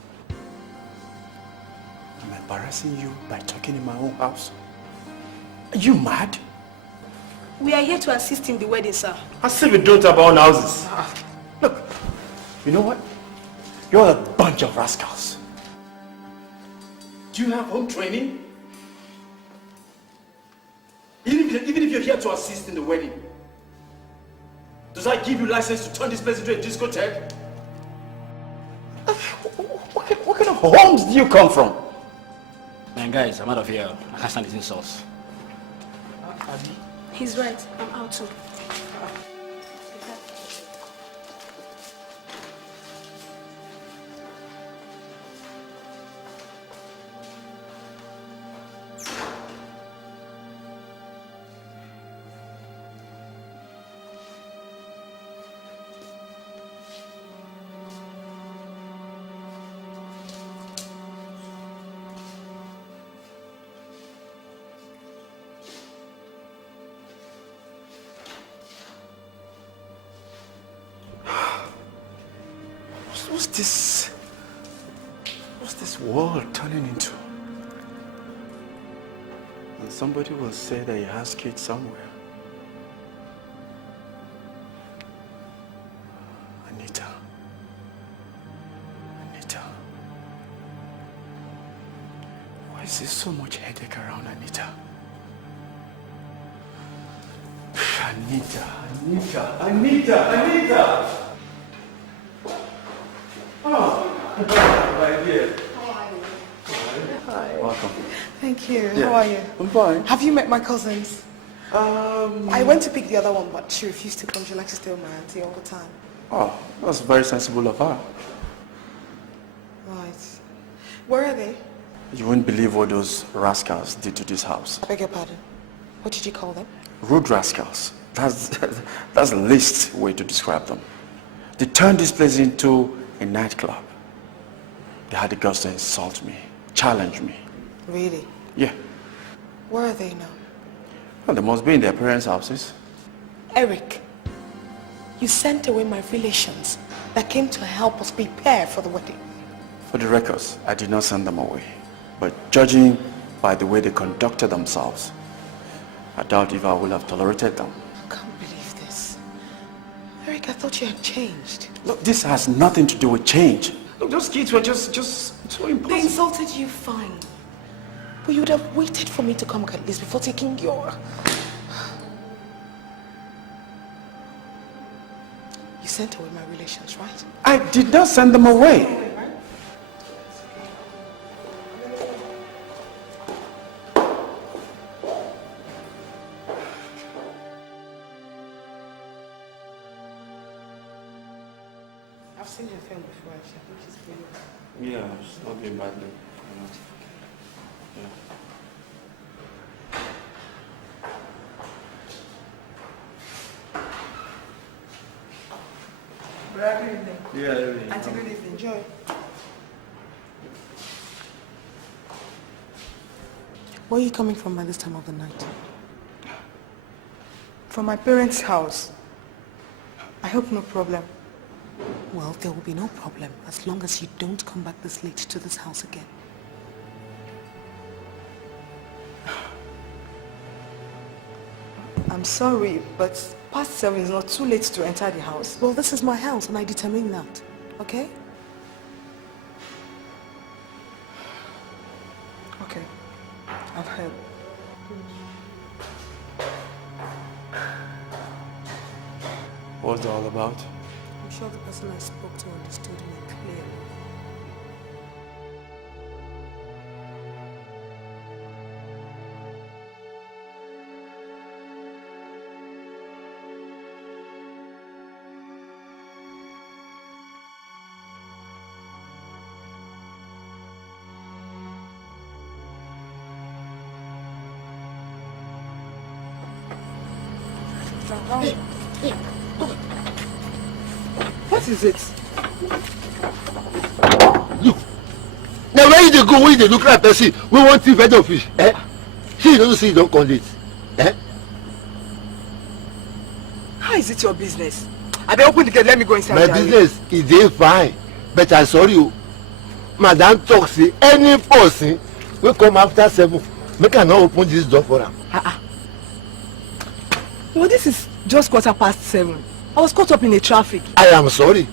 I'm embarrassing you by talking in my own house? Are you mad? We are here to assist in the wedding, sir. As if we don't have our own houses. Look, you know what? You're a bunch of rascals. Do you have home training? Even if you're here to assist in the wedding, does that give you license to turn this place into a discotheque? What kind of homes do you come from? Man, guys, I'm out of here. I can't stand these insults. He's right. I'm out too. What's this world turning into? And somebody will say that he has kids somewhere. Anita. Why is there so much headache around Anita? Anita! Oh, my dear. How are you? Hi. Welcome. Thank you. Yeah. How are you? I'm fine. Have you met my cousins? I went to pick the other one, but she refused to come. She likes to stay with my auntie all the time. Oh, that's very sensible of her. Right. Where are they? You wouldn't believe what those rascals did to this house. I beg your pardon. What did you call them? Rude rascals. That's the least way to describe them. They turned this place into a nightclub. They had the guts to insult me, challenge me. Really? Yeah. Where are they now? Well, they must be in their parents' houses. Eric, you sent away my relations that came to help us prepare for the wedding. For the records, I did not send them away. But judging by the way they conducted themselves, I doubt if I would have tolerated them. I can't believe this. Eric, I thought you had changed. Look, this has nothing to do with change. Look, those kids were just so impossible. They insulted you, fine. But you would have waited for me to come at least before taking your... You sent away my relations, right? I did not send them away. I've seen her film before, actually. I think she's pretty. Yeah, she's not doing badly. Yeah. Good evening. Yeah, good evening. Auntie, good evening. Enjoy. Where are you coming from by this time of the night? From my parents' house. I hope no problem. Well, there will be no problem as long as you don't come back this late to this house again. I'm sorry, but past 7 is not too late to enter the house. Well, this is my house and I determine that, okay? Okay, I've heard. What's it all about? I'm sure the person I spoke to understood me clearly. What is it? Look. Now where you go when you look like person we want to feed of fish? Eh? See, you don't see you don't call it. Eh? How is it your business? I better open the gate, let me go inside. My business is dey fine, but I sorry you. Madam talk say any person will come after 7. Make I not open this door for am. Well, this is just 7:15. I was caught up in the traffic. I am sorry.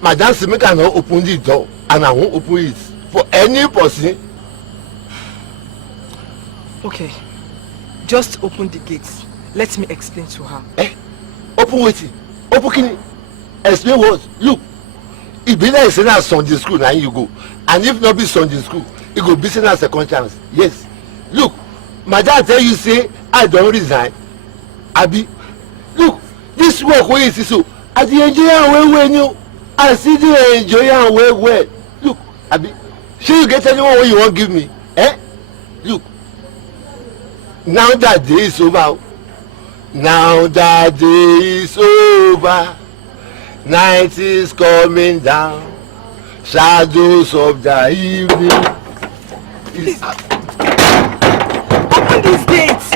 Madam say make I not open the door and I won't open it for any person. Okay, just open the gates. Let me explain to her. Eh? Open wetin? Open kini? Explain what? Look, e be like say na Sunday school na you go, and if not be Sunday school, e go be say na second chance. Yes. Look, madam tell you say I don resign. Abi, look, this work wey you see so, I dey enjoy am well well you. I still dey enjoy am well well. Look, Abi, shey you get anyone wey you wan give me? Eh? Look, now that day is over. Now that day is over. Night is coming down. Shadows of the evening. Open these gates.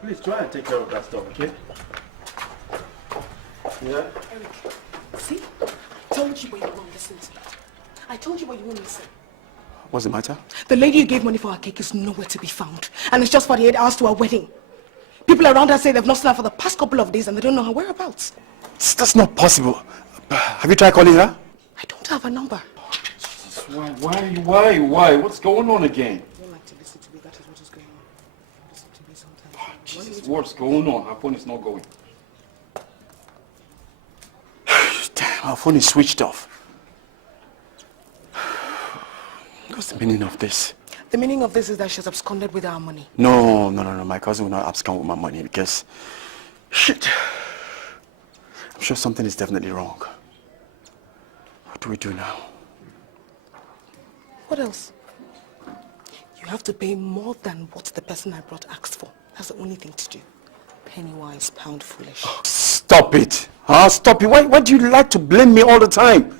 Please try and take care of that stuff, okay? Yeah? Eric, see? I told you but you won't listen to that. I told you but you won't listen. What's the matter? The lady you gave money for her cake is nowhere to be found. And it's just 48 hours to her wedding. People around her say they've not seen her for the past couple of days and they don't know her whereabouts. That's not possible. Have you tried calling her? I don't have a number. Why? What's going on again? I don't like to listen to me. That is what is going on. Listen to me sometimes. Oh, Jesus, what's going on? Her phone is not going. Damn, her phone is switched off. What's the meaning of this? The meaning of this is that she's absconded with our money. No. My cousin will not abscond with my money because... Shit. I'm sure something is definitely wrong. What do we do now? What else? You have to pay more than what the person I brought asked for. That's the only thing to do. Penny wise, pound foolish. Stop it. Stop it. Why do you like to blame me all the time?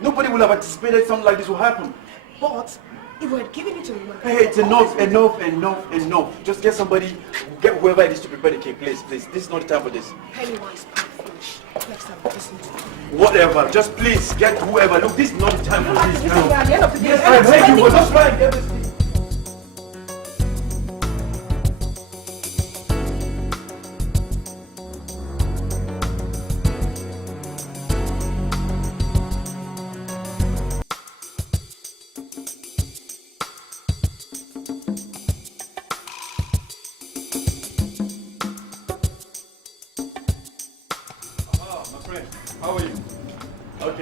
Nobody will have anticipated something like this will happen. But if we had given it to me... Hey, it's enough. Just get somebody, get whoever it is to prepare the cake, please. This is not the time for this. Penny wise, pound foolish. Next time, listen to me. Whatever, just please get whoever. Look, this is not the time for this. At the end of the day, yes, I beg you, but just try and get this thing.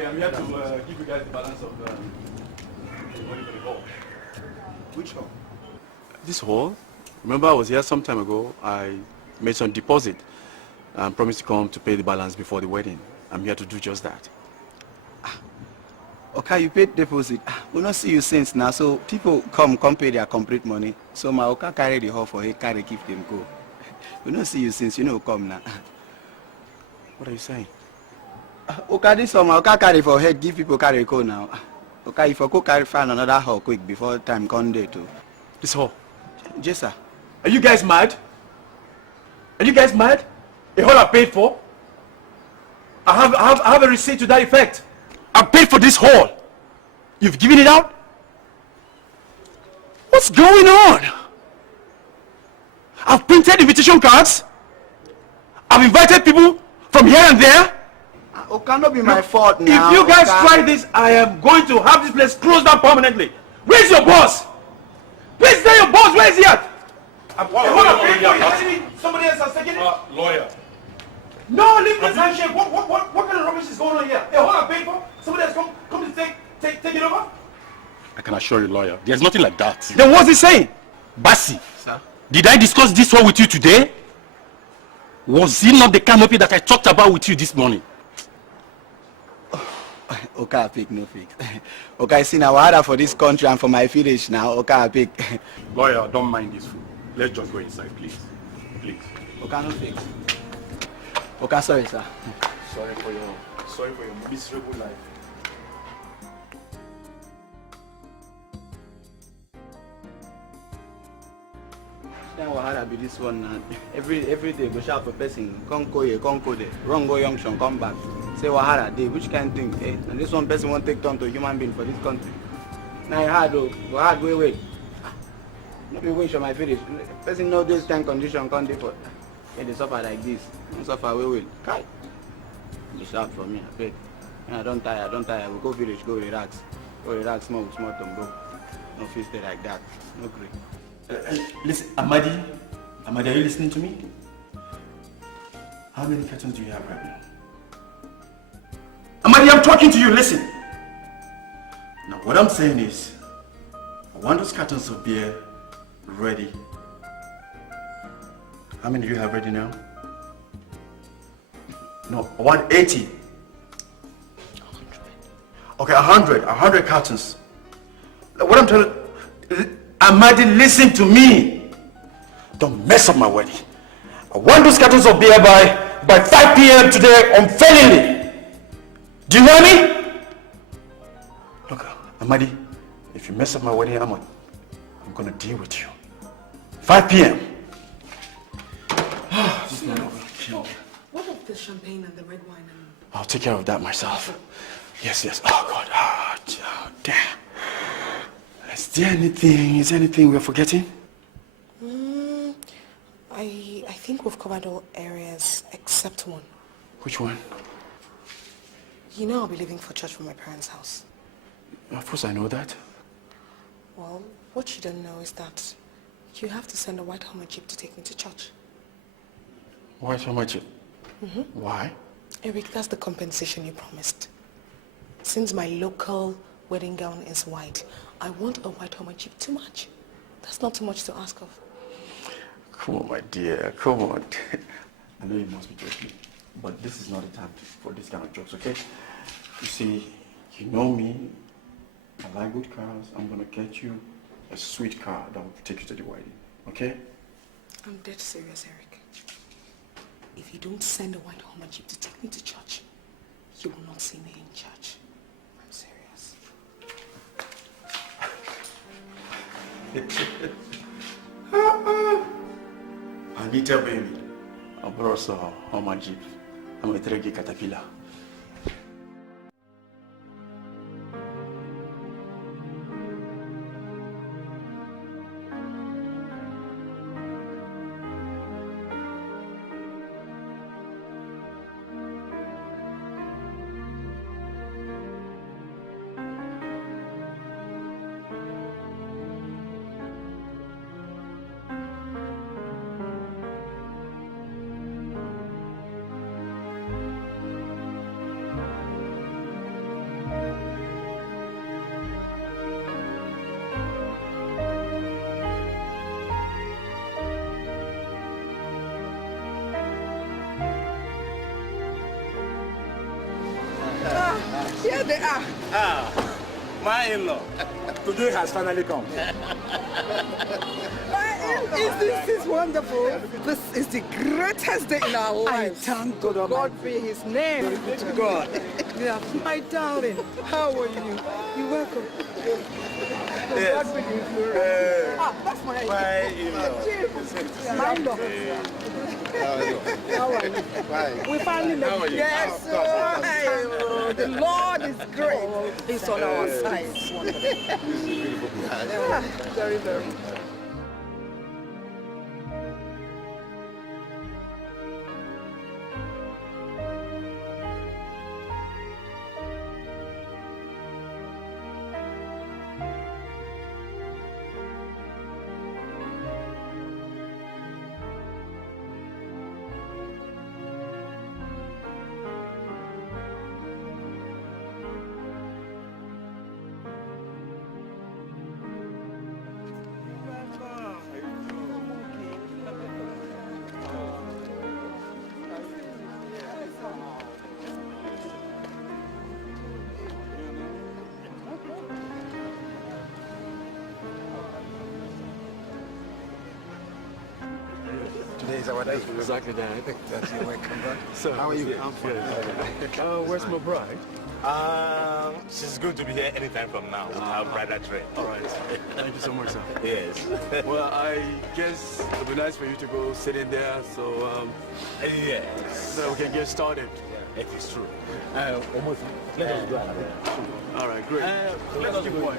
I'm here to give you guys the balance of the money for the hall. Which hall? This hall. Remember I was here some time ago. I made some deposit and promised to come to pay the balance before the wedding. I'm here to do just that. Okay, you paid deposit. We'll not see you since now, so people come pay their complete money. So my Oka carry the hall for he carry keep them go. We'll not see you since, you know, come now. What are you saying? Okay, this one, Oka carry for head, give people carry go now. Okay, if I go carry find another hall quick before time come day too. This hall? Yes, sir. Are you guys mad? Are you guys mad? A hall I paid for? I have a receipt to that effect. I paid for this hall. You've given it out? What's going on? I've printed invitation cards. I've invited people from here and there. It cannot be my fault now. If you guys try this, I am going to have this place closed down permanently. Where's your boss? Please tell your boss, where is he at? Somebody else has taken it? Lawyer. No, leave this handshake. What kind of rubbish is going on here? A whole I paid for? Somebody else come to take it over? I can assure you, lawyer, there's nothing like that. Then what's he saying? Basi, sir? Did I discuss this one with you today? Was it not the canopy that I talked about with you this morning? Okay, I pick, no fix. Okay, see now, harder for this country and for my village now. Okay, I pick. Lawyer, don't mind this food. Let's just go inside, please. Please. Okay, no fix. Okay, sorry, sir. Sorry for your miserable life. Then what be this one now? Every day go shout for person, come go here, come go there. Wrong go junction, come back. Say what day, which kind of thing? Eh? And this one person won't take turn to human being for this country. Now you hard though, go hard wait. Not be wait for my village. Person know this kind of condition can't for. Yeah, they suffer like this. Don't suffer wait. Kai. Be shout for me, I beg. Yeah, don't tire. We go village, go relax, small to go. No feel stay like that. No great. Listen, Amadi, are you listening to me? How many cartons do you have right now? Amadi, I'm talking to you, listen. Now what I'm saying is, I want those cartons of beer ready. How many do you have ready now? No, I want 80. 100. Okay, 100 cartons. What I'm telling you, Amadi, listen to me. Don't mess up my wedding. I want those cartons of beer by 5 p.m. today unfailingly. Do you hear me? Look, Amadi, if you mess up my wedding, I'm gonna deal with you. 5 p.m. What of the champagne and the red wine? I'll take care of that myself. Yes. Oh God. Oh, damn. Is there anything we're forgetting? I think we've covered all areas except one. Which one? You know I'll be leaving for church from my parents' house. Of course I know that. Well, what you don't know is that you have to send a white Hummer Jeep to take me to church. White Hummer Jeep? Why? Eric, that's the compensation you promised. Since my local wedding gown is white, I want a white Hummer Jeep. Too much. That's not too much to ask of. Come on, my dear, come on. I know you must be joking, but this is not the time for this kind of jokes, okay? You see, you know me, I like good cars. I'm gonna get you a sweet car that will take you to the wedding, okay? I'm dead serious, Eric. If you don't send a white Hummer Jeep to take me to church, you will not see me in church. I'm serious. Anita, baby. I brought a Hummer Jeep. I'm a 3G Caterpillar. Here they are. My in-law. Today has finally come. This is wonderful. This is the greatest day in our lives. Thank God. God be his name. Glory be to God. Yeah, my darling, how are you? You're welcome. Yes. God be his glory. That's my in-law. My in-law. How are you? We finally met. Yes, sir. The Lord is great. He's on our side. Very, very. Today is our day. Exactly that. That's your welcome back. So, how are you? I'm fine. Where's my bride? She's going to be here anytime from now with our bridal train. All right. Thank you so much, sir. Yes. Well, I guess it would be nice for you to go sit in there so yes. so we can get started. It is true. Almost. Let us go. All right, great. Let's keep going.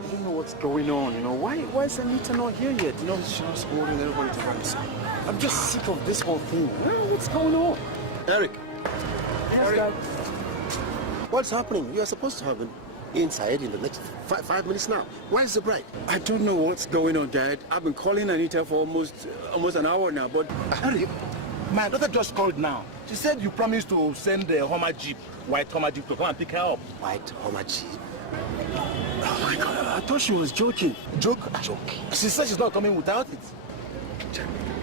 I don't know what's going on, you know. Why is Anita not here yet? You know, she's just holding everybody to ransom. I'm just sick of this whole thing. What's going on? Eric. Yes, Dad. What's happening? You are supposed to have been inside in the next 5 minutes now. Where is the bride? I don't know what's going on, Dad. I've been calling Anita for almost an hour now, but... Eric, my daughter just called now. She said you promised to send the Hummer Jeep, white Hummer Jeep, to come and pick her up. White Hummer Jeep? Oh my God, I thought she was joking. Joke? She said she's not coming without it.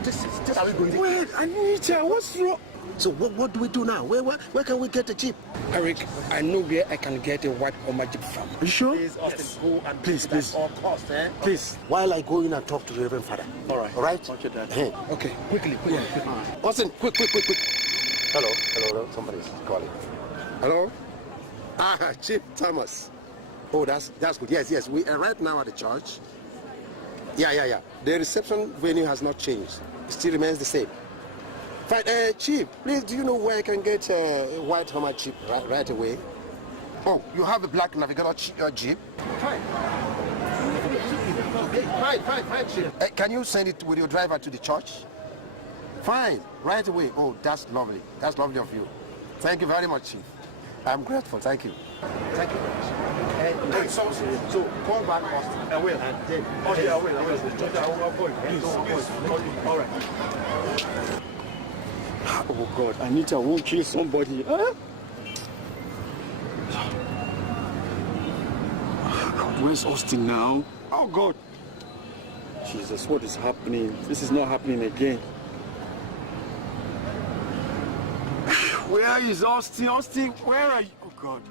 This are we going to... Wait, Anita, what's wrong? So what do we do now? Where can we get a jeep? Eric, I know where I can get a white Hummer jeep from. You sure? Please, Austin, go and please. at all costs, eh? Please, while I go in and talk to the Reverend Father. All right? Okay, Dad. Okay, quickly. Yeah. Austin, quick. Hello, somebody's calling. Hello? Chief Thomas. Oh, that's good. Yes, we are right now at the church. Yeah. The reception venue has not changed. It still remains the same. Fine, Chief, please, do you know where I can get a white Hummer Jeep right away? Oh, you have a black Navigator Jeep? Fine. Fine, Chief. Can you send it with your driver to the church? Fine, right away. Oh, that's lovely. That's lovely of you. Thank you very much, Chief. I'm grateful. Thank you. Thank you very much. So call back Austin. I will. And then, I will. I'll call you. All right. Oh God, Anita won't kill somebody. Huh? God, where's Austin now? Oh God. Jesus, what is happening? This is not happening again. Where is Austin? Austin, where are you? Oh God.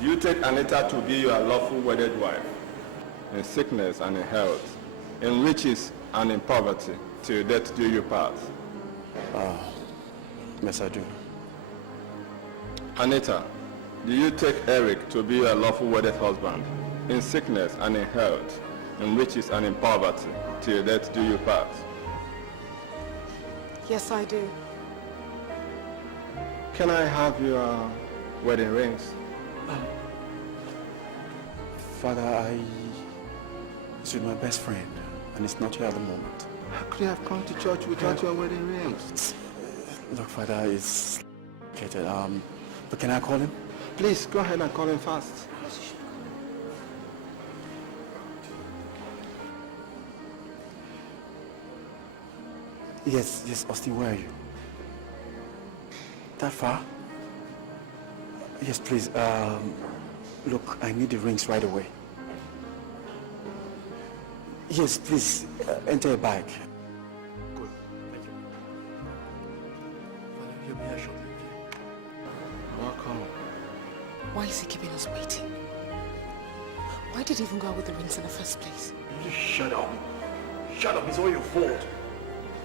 You take Anita to be your lawful wedded wife, in sickness and in health, in riches and in poverty, till death do you part. Yes, I do. Anita, do you take Eric to be your lawful wedded husband, in sickness and in health, in riches and in poverty, till death do you part? Yes, I do. Can I have your wedding rings? Father, it's with my best friend, and it's not here at the moment. How could you have come to church without your wedding rings? Look, Father, it's complicated. But can I call him? Please, go ahead and call him fast. Yes, Austin, where are you? That far? Yes, please. Look, I need the rings right away. Yes, please, enter a bag. Good, thank you. Father, you'll be here shortly, okay? Welcome. Why is he keeping us waiting? Why did he even go out with the rings in the first place? You just shut up. Shut up, it's all your fault.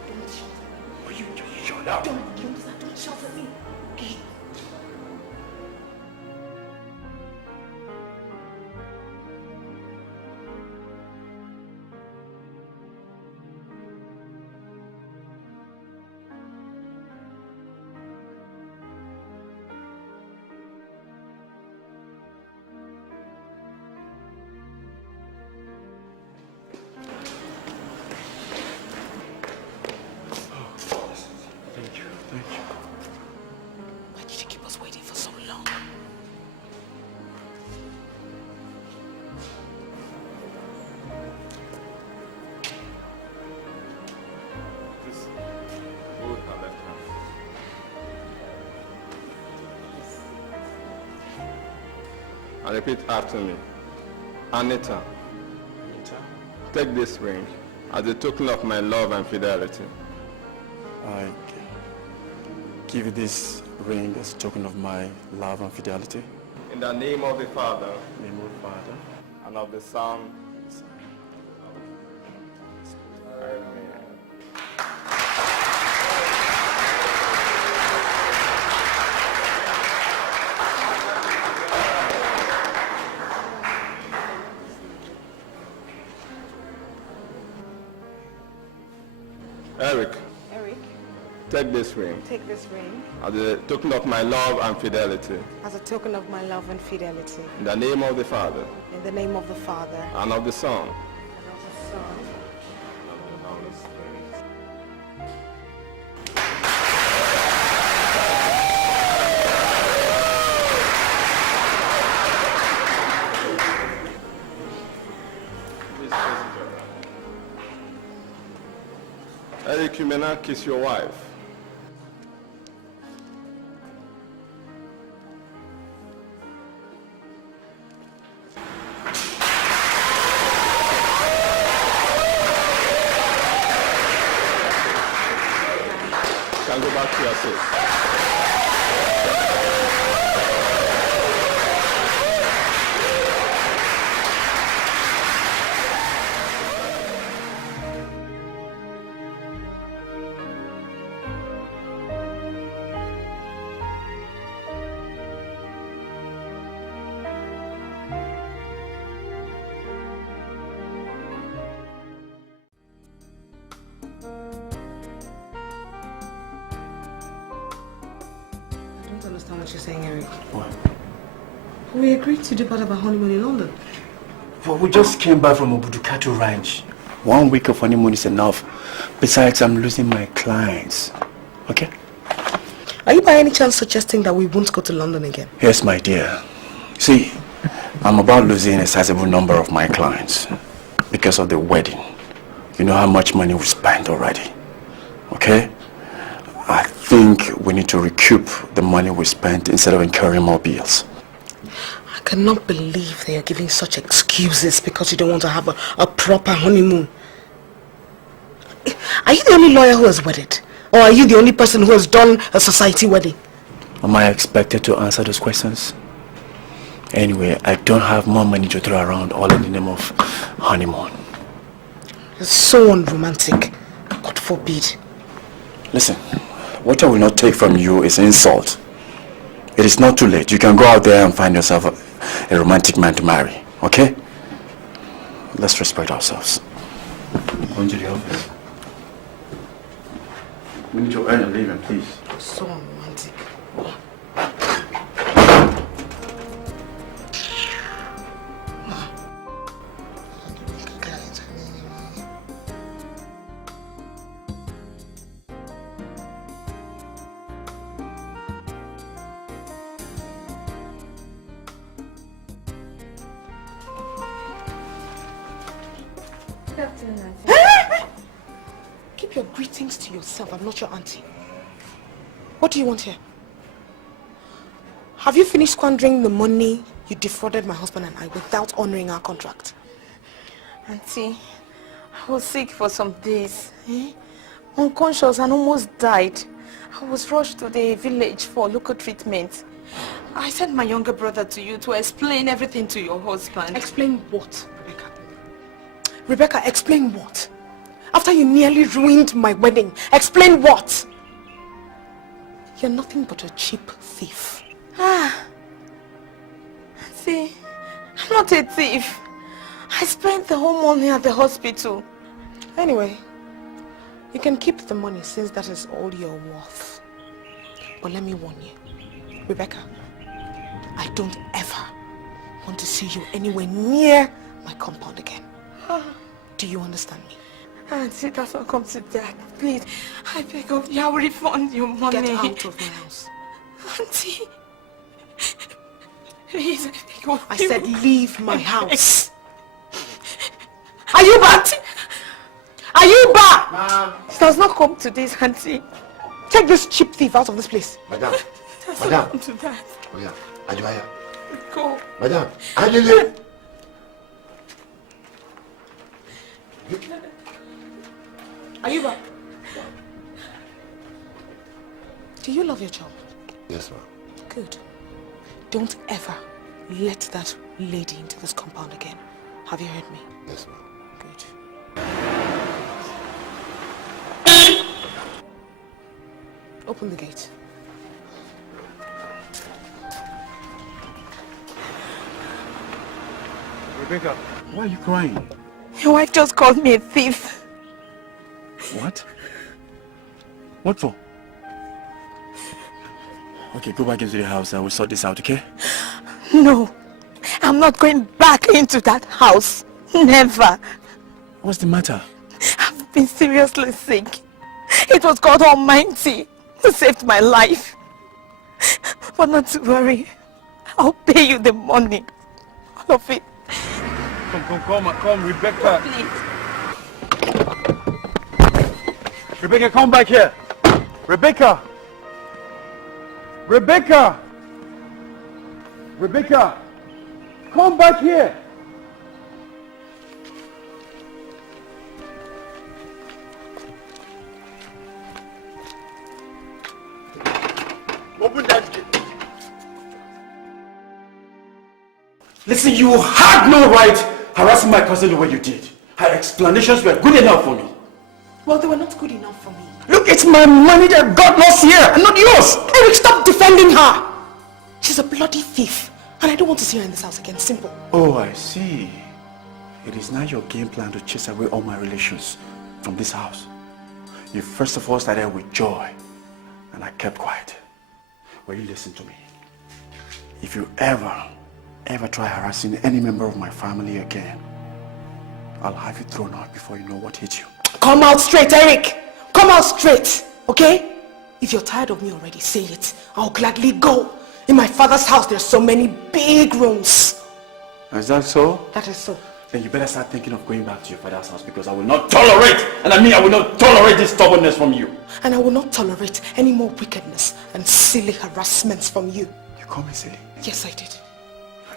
Don't shout at me. Will you just shut up? Don't shout at me. Okay. Repeat after me. Anita. Anita. take this ring as a token of my love and fidelity. I give you this ring as a token of my love and fidelity. In the name of the Father, In the name of the Father, and of the Son, Amen. Eric, take this ring Take this ring as a token of my love and fidelity. as a token of my love and fidelity. In the name of the Father, In the name of the Father, and of the Son, and of the Son, and of the Holy Spirit. Eric, you may now kiss your wife. You can go back to your seat. I don't understand what you're saying, Eric. What? We agreed to depart our honeymoon in London. Well, we just came back from Obudukato Ranch. 1 week of honeymoon is enough. Besides, I'm losing my clients. Okay? Are you by any chance suggesting that we won't go to London again? Yes, my dear. See, I'm about losing a sizable number of my clients because of the wedding. You know how much money we spent already. Okay? I think we need to recoup the money we spent instead of incurring more bills. I cannot believe they are giving such excuses because you don't want to have a proper honeymoon. Are you the only lawyer who has wedded? Or are you the only person who has done a society wedding? Am I expected to answer those questions? Anyway, I don't have more money to throw around all in the name of honeymoon. It's so unromantic. God forbid. Listen, what I will not take from you is insult. It is not too late. You can go out there and find yourself a romantic man to marry, okay? Let's respect ourselves. Going to the office. We need to earn a living, please. So unromantic. Keep your greetings to yourself. I'm not your auntie. What do you want here? Have you finished squandering the money you defrauded my husband and I without honoring our contract? Auntie, I was sick for some days. Unconscious and almost died. I was rushed to the village for local treatment. I sent my younger brother to you to explain everything to your husband. Explain what, Rebecca? Rebecca, explain what? After you nearly ruined my wedding, explain what? You're nothing but a cheap thief. See, I'm not a thief. I spent the whole money at the hospital. Anyway, you can keep the money since that is all you're worth. But let me warn you, Rebecca, I don't ever want to see you anywhere near my compound again. Do you understand me? Auntie, that's not come to that. Please, I beg of you, I'll refund your money. Get out of my house. Auntie, please, I beg of I you. said leave my house. Are you back? Are you back? Ma'am. It does not come to this, Auntie. Take this cheap thief out of this place. Madam. It does Madam. not come to that. Oh yeah. Ajuaya. Go. Madam. Alele. Are you back? Do you love your job? Yes, ma'am. Good. Don't ever let that lady into this compound again. Have you heard me? Yes, ma'am. Good. Open the gate. Rebecca, why are you crying? Your wife just called me a thief. What? What for? Okay, go back into the house. I will sort this out, okay? No, I'm not going back into that house. Never. What's the matter? I've been seriously sick. It was God Almighty who saved my life. But not to worry. I'll pay you the money. All of it. Come, Rebecca. Please. Rebecca, come back here. Rebecca. Rebecca. Rebecca. Come back here. Open that gate. Listen, you had no right harassing my cousin the way you did. Her explanations were good enough for me. Well, they were not good enough for me. Look, it's my money that got lost here, and not yours. Eric, stop defending her. She's a bloody thief, and I don't want to see her in this house again. Simple. Oh, I see. It is now your game plan to chase away all my relations from this house. You first of all started with joy, and I kept quiet. Well, you listen to me. If you ever try harassing any member of my family again, I'll have you thrown out before you know what hit you. Come out straight, Eric. Come out straight, okay? If you're tired of me already, say it. I'll gladly go. In my father's house, there's so many big rooms. Is that so? That is so. Then you better start thinking of going back to your father's house, because I will not tolerate, and I mean I will not tolerate this stubbornness from you. And I will not tolerate any more wickedness and silly harassments from you. You call me silly? Yes, I did.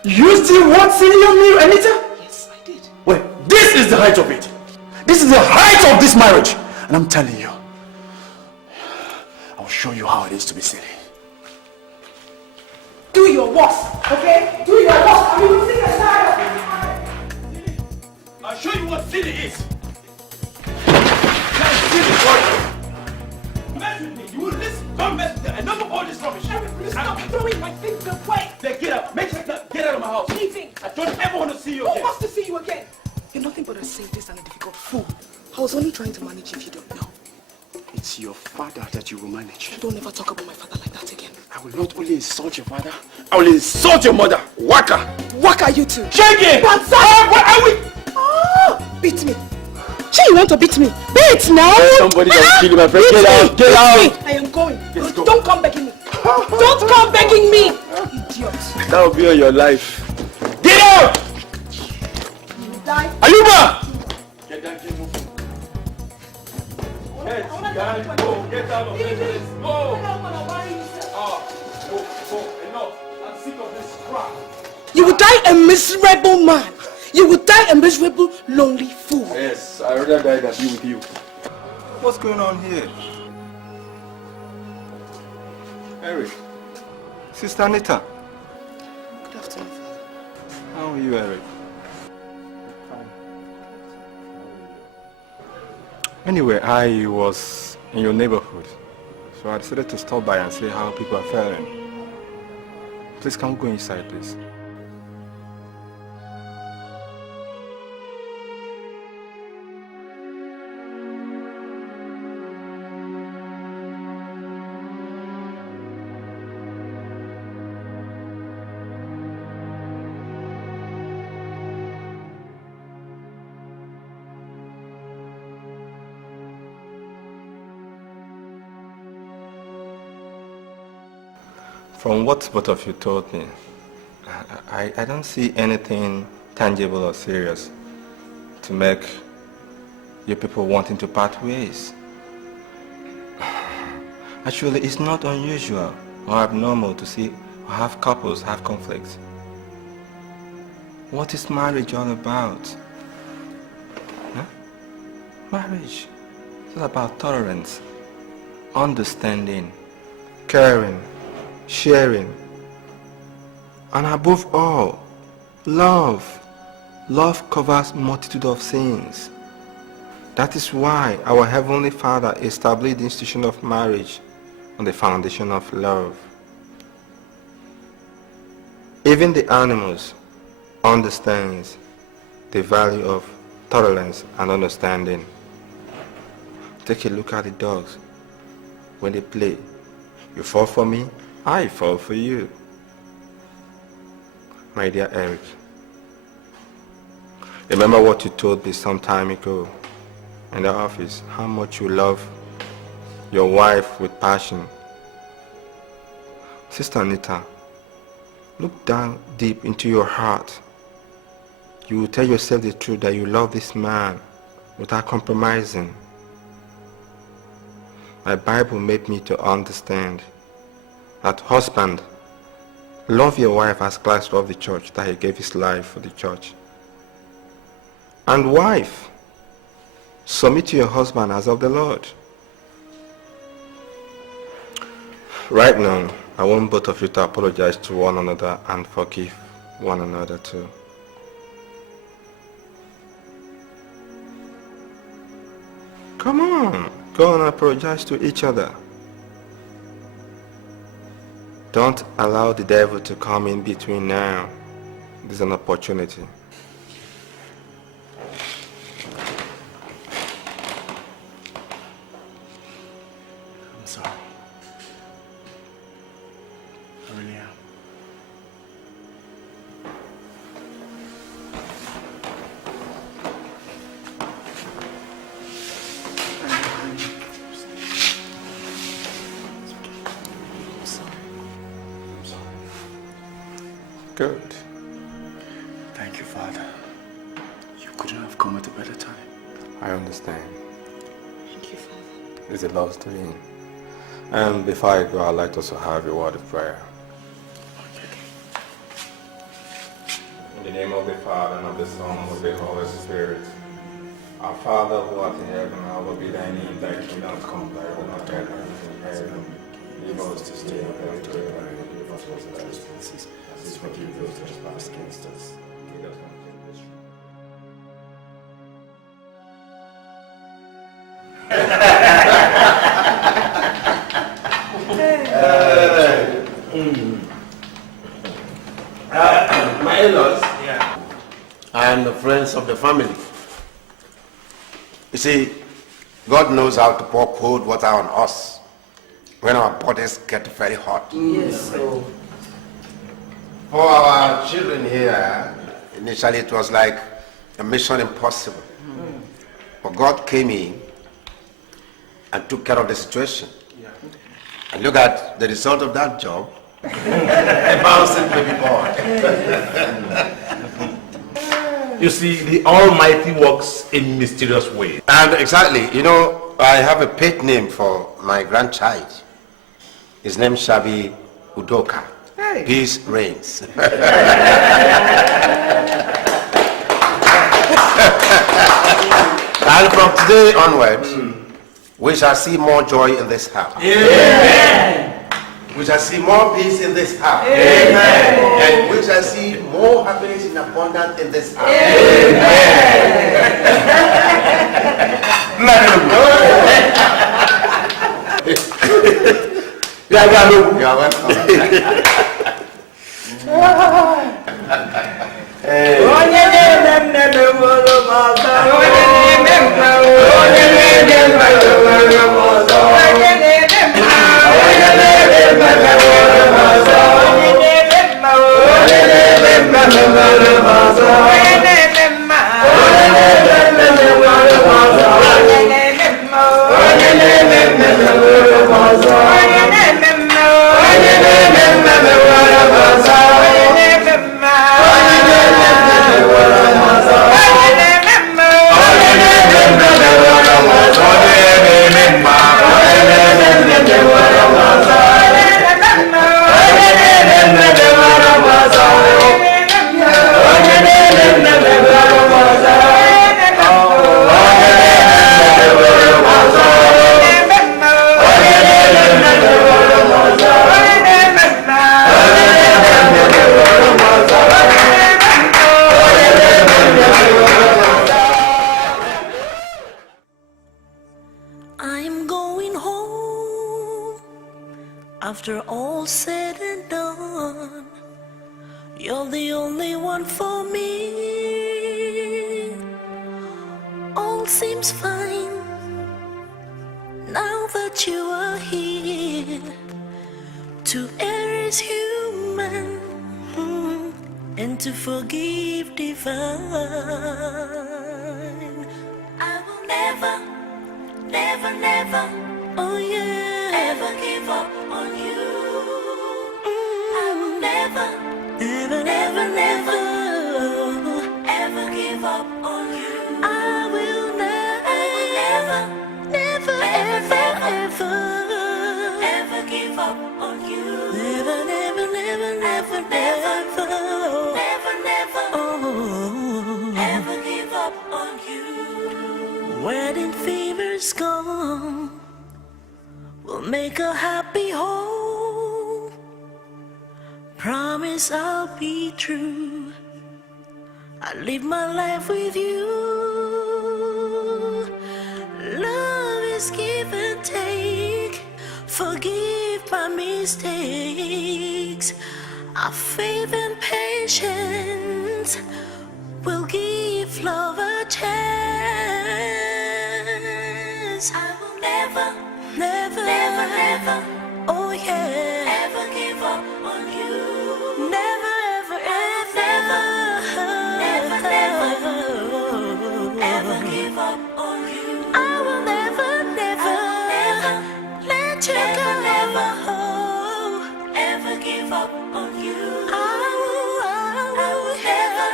You still want silly on me, Anita? Yes, I did. Well, this is the height of it. This is the height of this marriage. And I'm telling you, I'll show you how it is to be silly. Do your worst, okay? Do your worst. I mean, you think I'm tired. I'll show you what silly is. Mess with me. You will listen. Don't mess with them. Enough of all this rubbish. Please stop throwing my things away. Then get out. Make sure get out of my house. Leaving. I don't ever want to see you again. Who wants to see you again? You're nothing but a sadist and a difficult fool. I was only trying to manage if you don't know. It's your father that you will manage. Don't ever talk about my father like that again. I will not only insult your father, I will insult your mother. Waka! Waka, you two. Shaggy! What are we? Oh, beat me. She, you want to beat me? Beat now! Somebody will kill you, my friend. Get out! Get out! I am going. Let's go. Don't come begging me. Don't come begging me. Idiot. That will be on your life. Get out! You die. Ayuba! Get down, get moving. Get out of this. Go! Go, enough. I'm sick of this crap. You will die a miserable man. You will die a miserable, lonely fool. Yes, I'd rather die than be with you. What's going on here? Eric. Sister Anita. Good afternoon, Father. How are you, Eric? Anyway, I was in your neighborhood, so I decided to stop by and see how people are faring. Please, can we go inside, please? From what both of you told me, I don't see anything tangible or serious to make you people wanting to part ways. Actually, it's not unusual or abnormal to see or have couples have conflicts. What is marriage all about? Huh? Marriage is about tolerance, understanding, caring, sharing, and above all, love. Love covers multitude of sins. That is why our Heavenly Father established the institution of marriage on the foundation of love. Even the animals understands the value of tolerance and understanding. Take a look at the dogs when they play. You fall for me, I fall for you. My dear Eric, remember what you told me some time ago in the office, how much you love your wife with passion. Sister Anita, look down deep into your heart. You will tell yourself the truth that you love this man without compromising. My Bible made me to understand that husband, love your wife as Christ loved the church, that he gave his life for the church. And wife, submit to your husband as of the Lord. Right now, I want both of you to apologize to one another and forgive one another too. Come on, go and apologize to each other. Don't allow the devil to come in between now. This is an opportunity. I'm sorry. I really am. Good. Thank you, Father. You couldn't have come at a better time. I understand. Thank you, Father. It's a loss to me. And before I go, I'd like to also have a word of prayer. In the name of the Father, and of the Son, and of the Holy Spirit. Our Father who art in heaven, hallowed be thy name, thy kingdom come, thy will not be done in heaven. Give us this day our daily bread, and forgive us our trespasses, as we forgive those who trespass against us. Lead us not into temptation. My in-laws and the friends of the family. You see, God knows how to pour cold water on us when our bodies get very hot. Yes, so. For our children here, initially it was like a mission impossible. But God came in and took care of the situation. And look at the result of that job. A bouncing baby boy. You see, the Almighty works in mysterious ways. And exactly, you know, I have a pet name for my grandchild. His name shall be Udoka. Hey. Peace reigns. And from today onwards, we shall see more joy in this house. Amen. We shall see more peace in this house. Amen. And we shall see more happiness in abundance in this house. You are welcome. I'm going home. After all said and done, you're the only one for me. All seems fine now that you are here. To err is human, and to forgive divine. I will never, never, never, oh yeah, ever give up on you. I will never, never, never, never, ever give up on you. I will never, never, ever, ever, ever give up on you. Never, never, never, never, never, never, never, oh, ever give up on you. Wedding fever's gone, we'll make a happy home. Promise I'll be true, I'll live my life with you. Love is give and take, forgive my mistakes. Our faith and patience will give love a chance. I will never, never, never, never, oh yeah, ever give up on you. Never, ever, ever, never, never, ever give up on you. I will never, never, never let you go. Never, ever give up on you. I will never,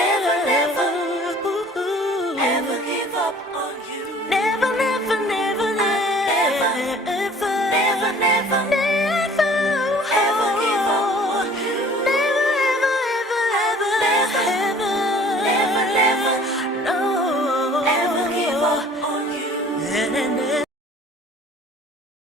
never, never, ever give up on you. Never, never, never, never, ever, never, never, never, ever give up on you. Never, ever, ever, ever, never, never, no, ever give up on you.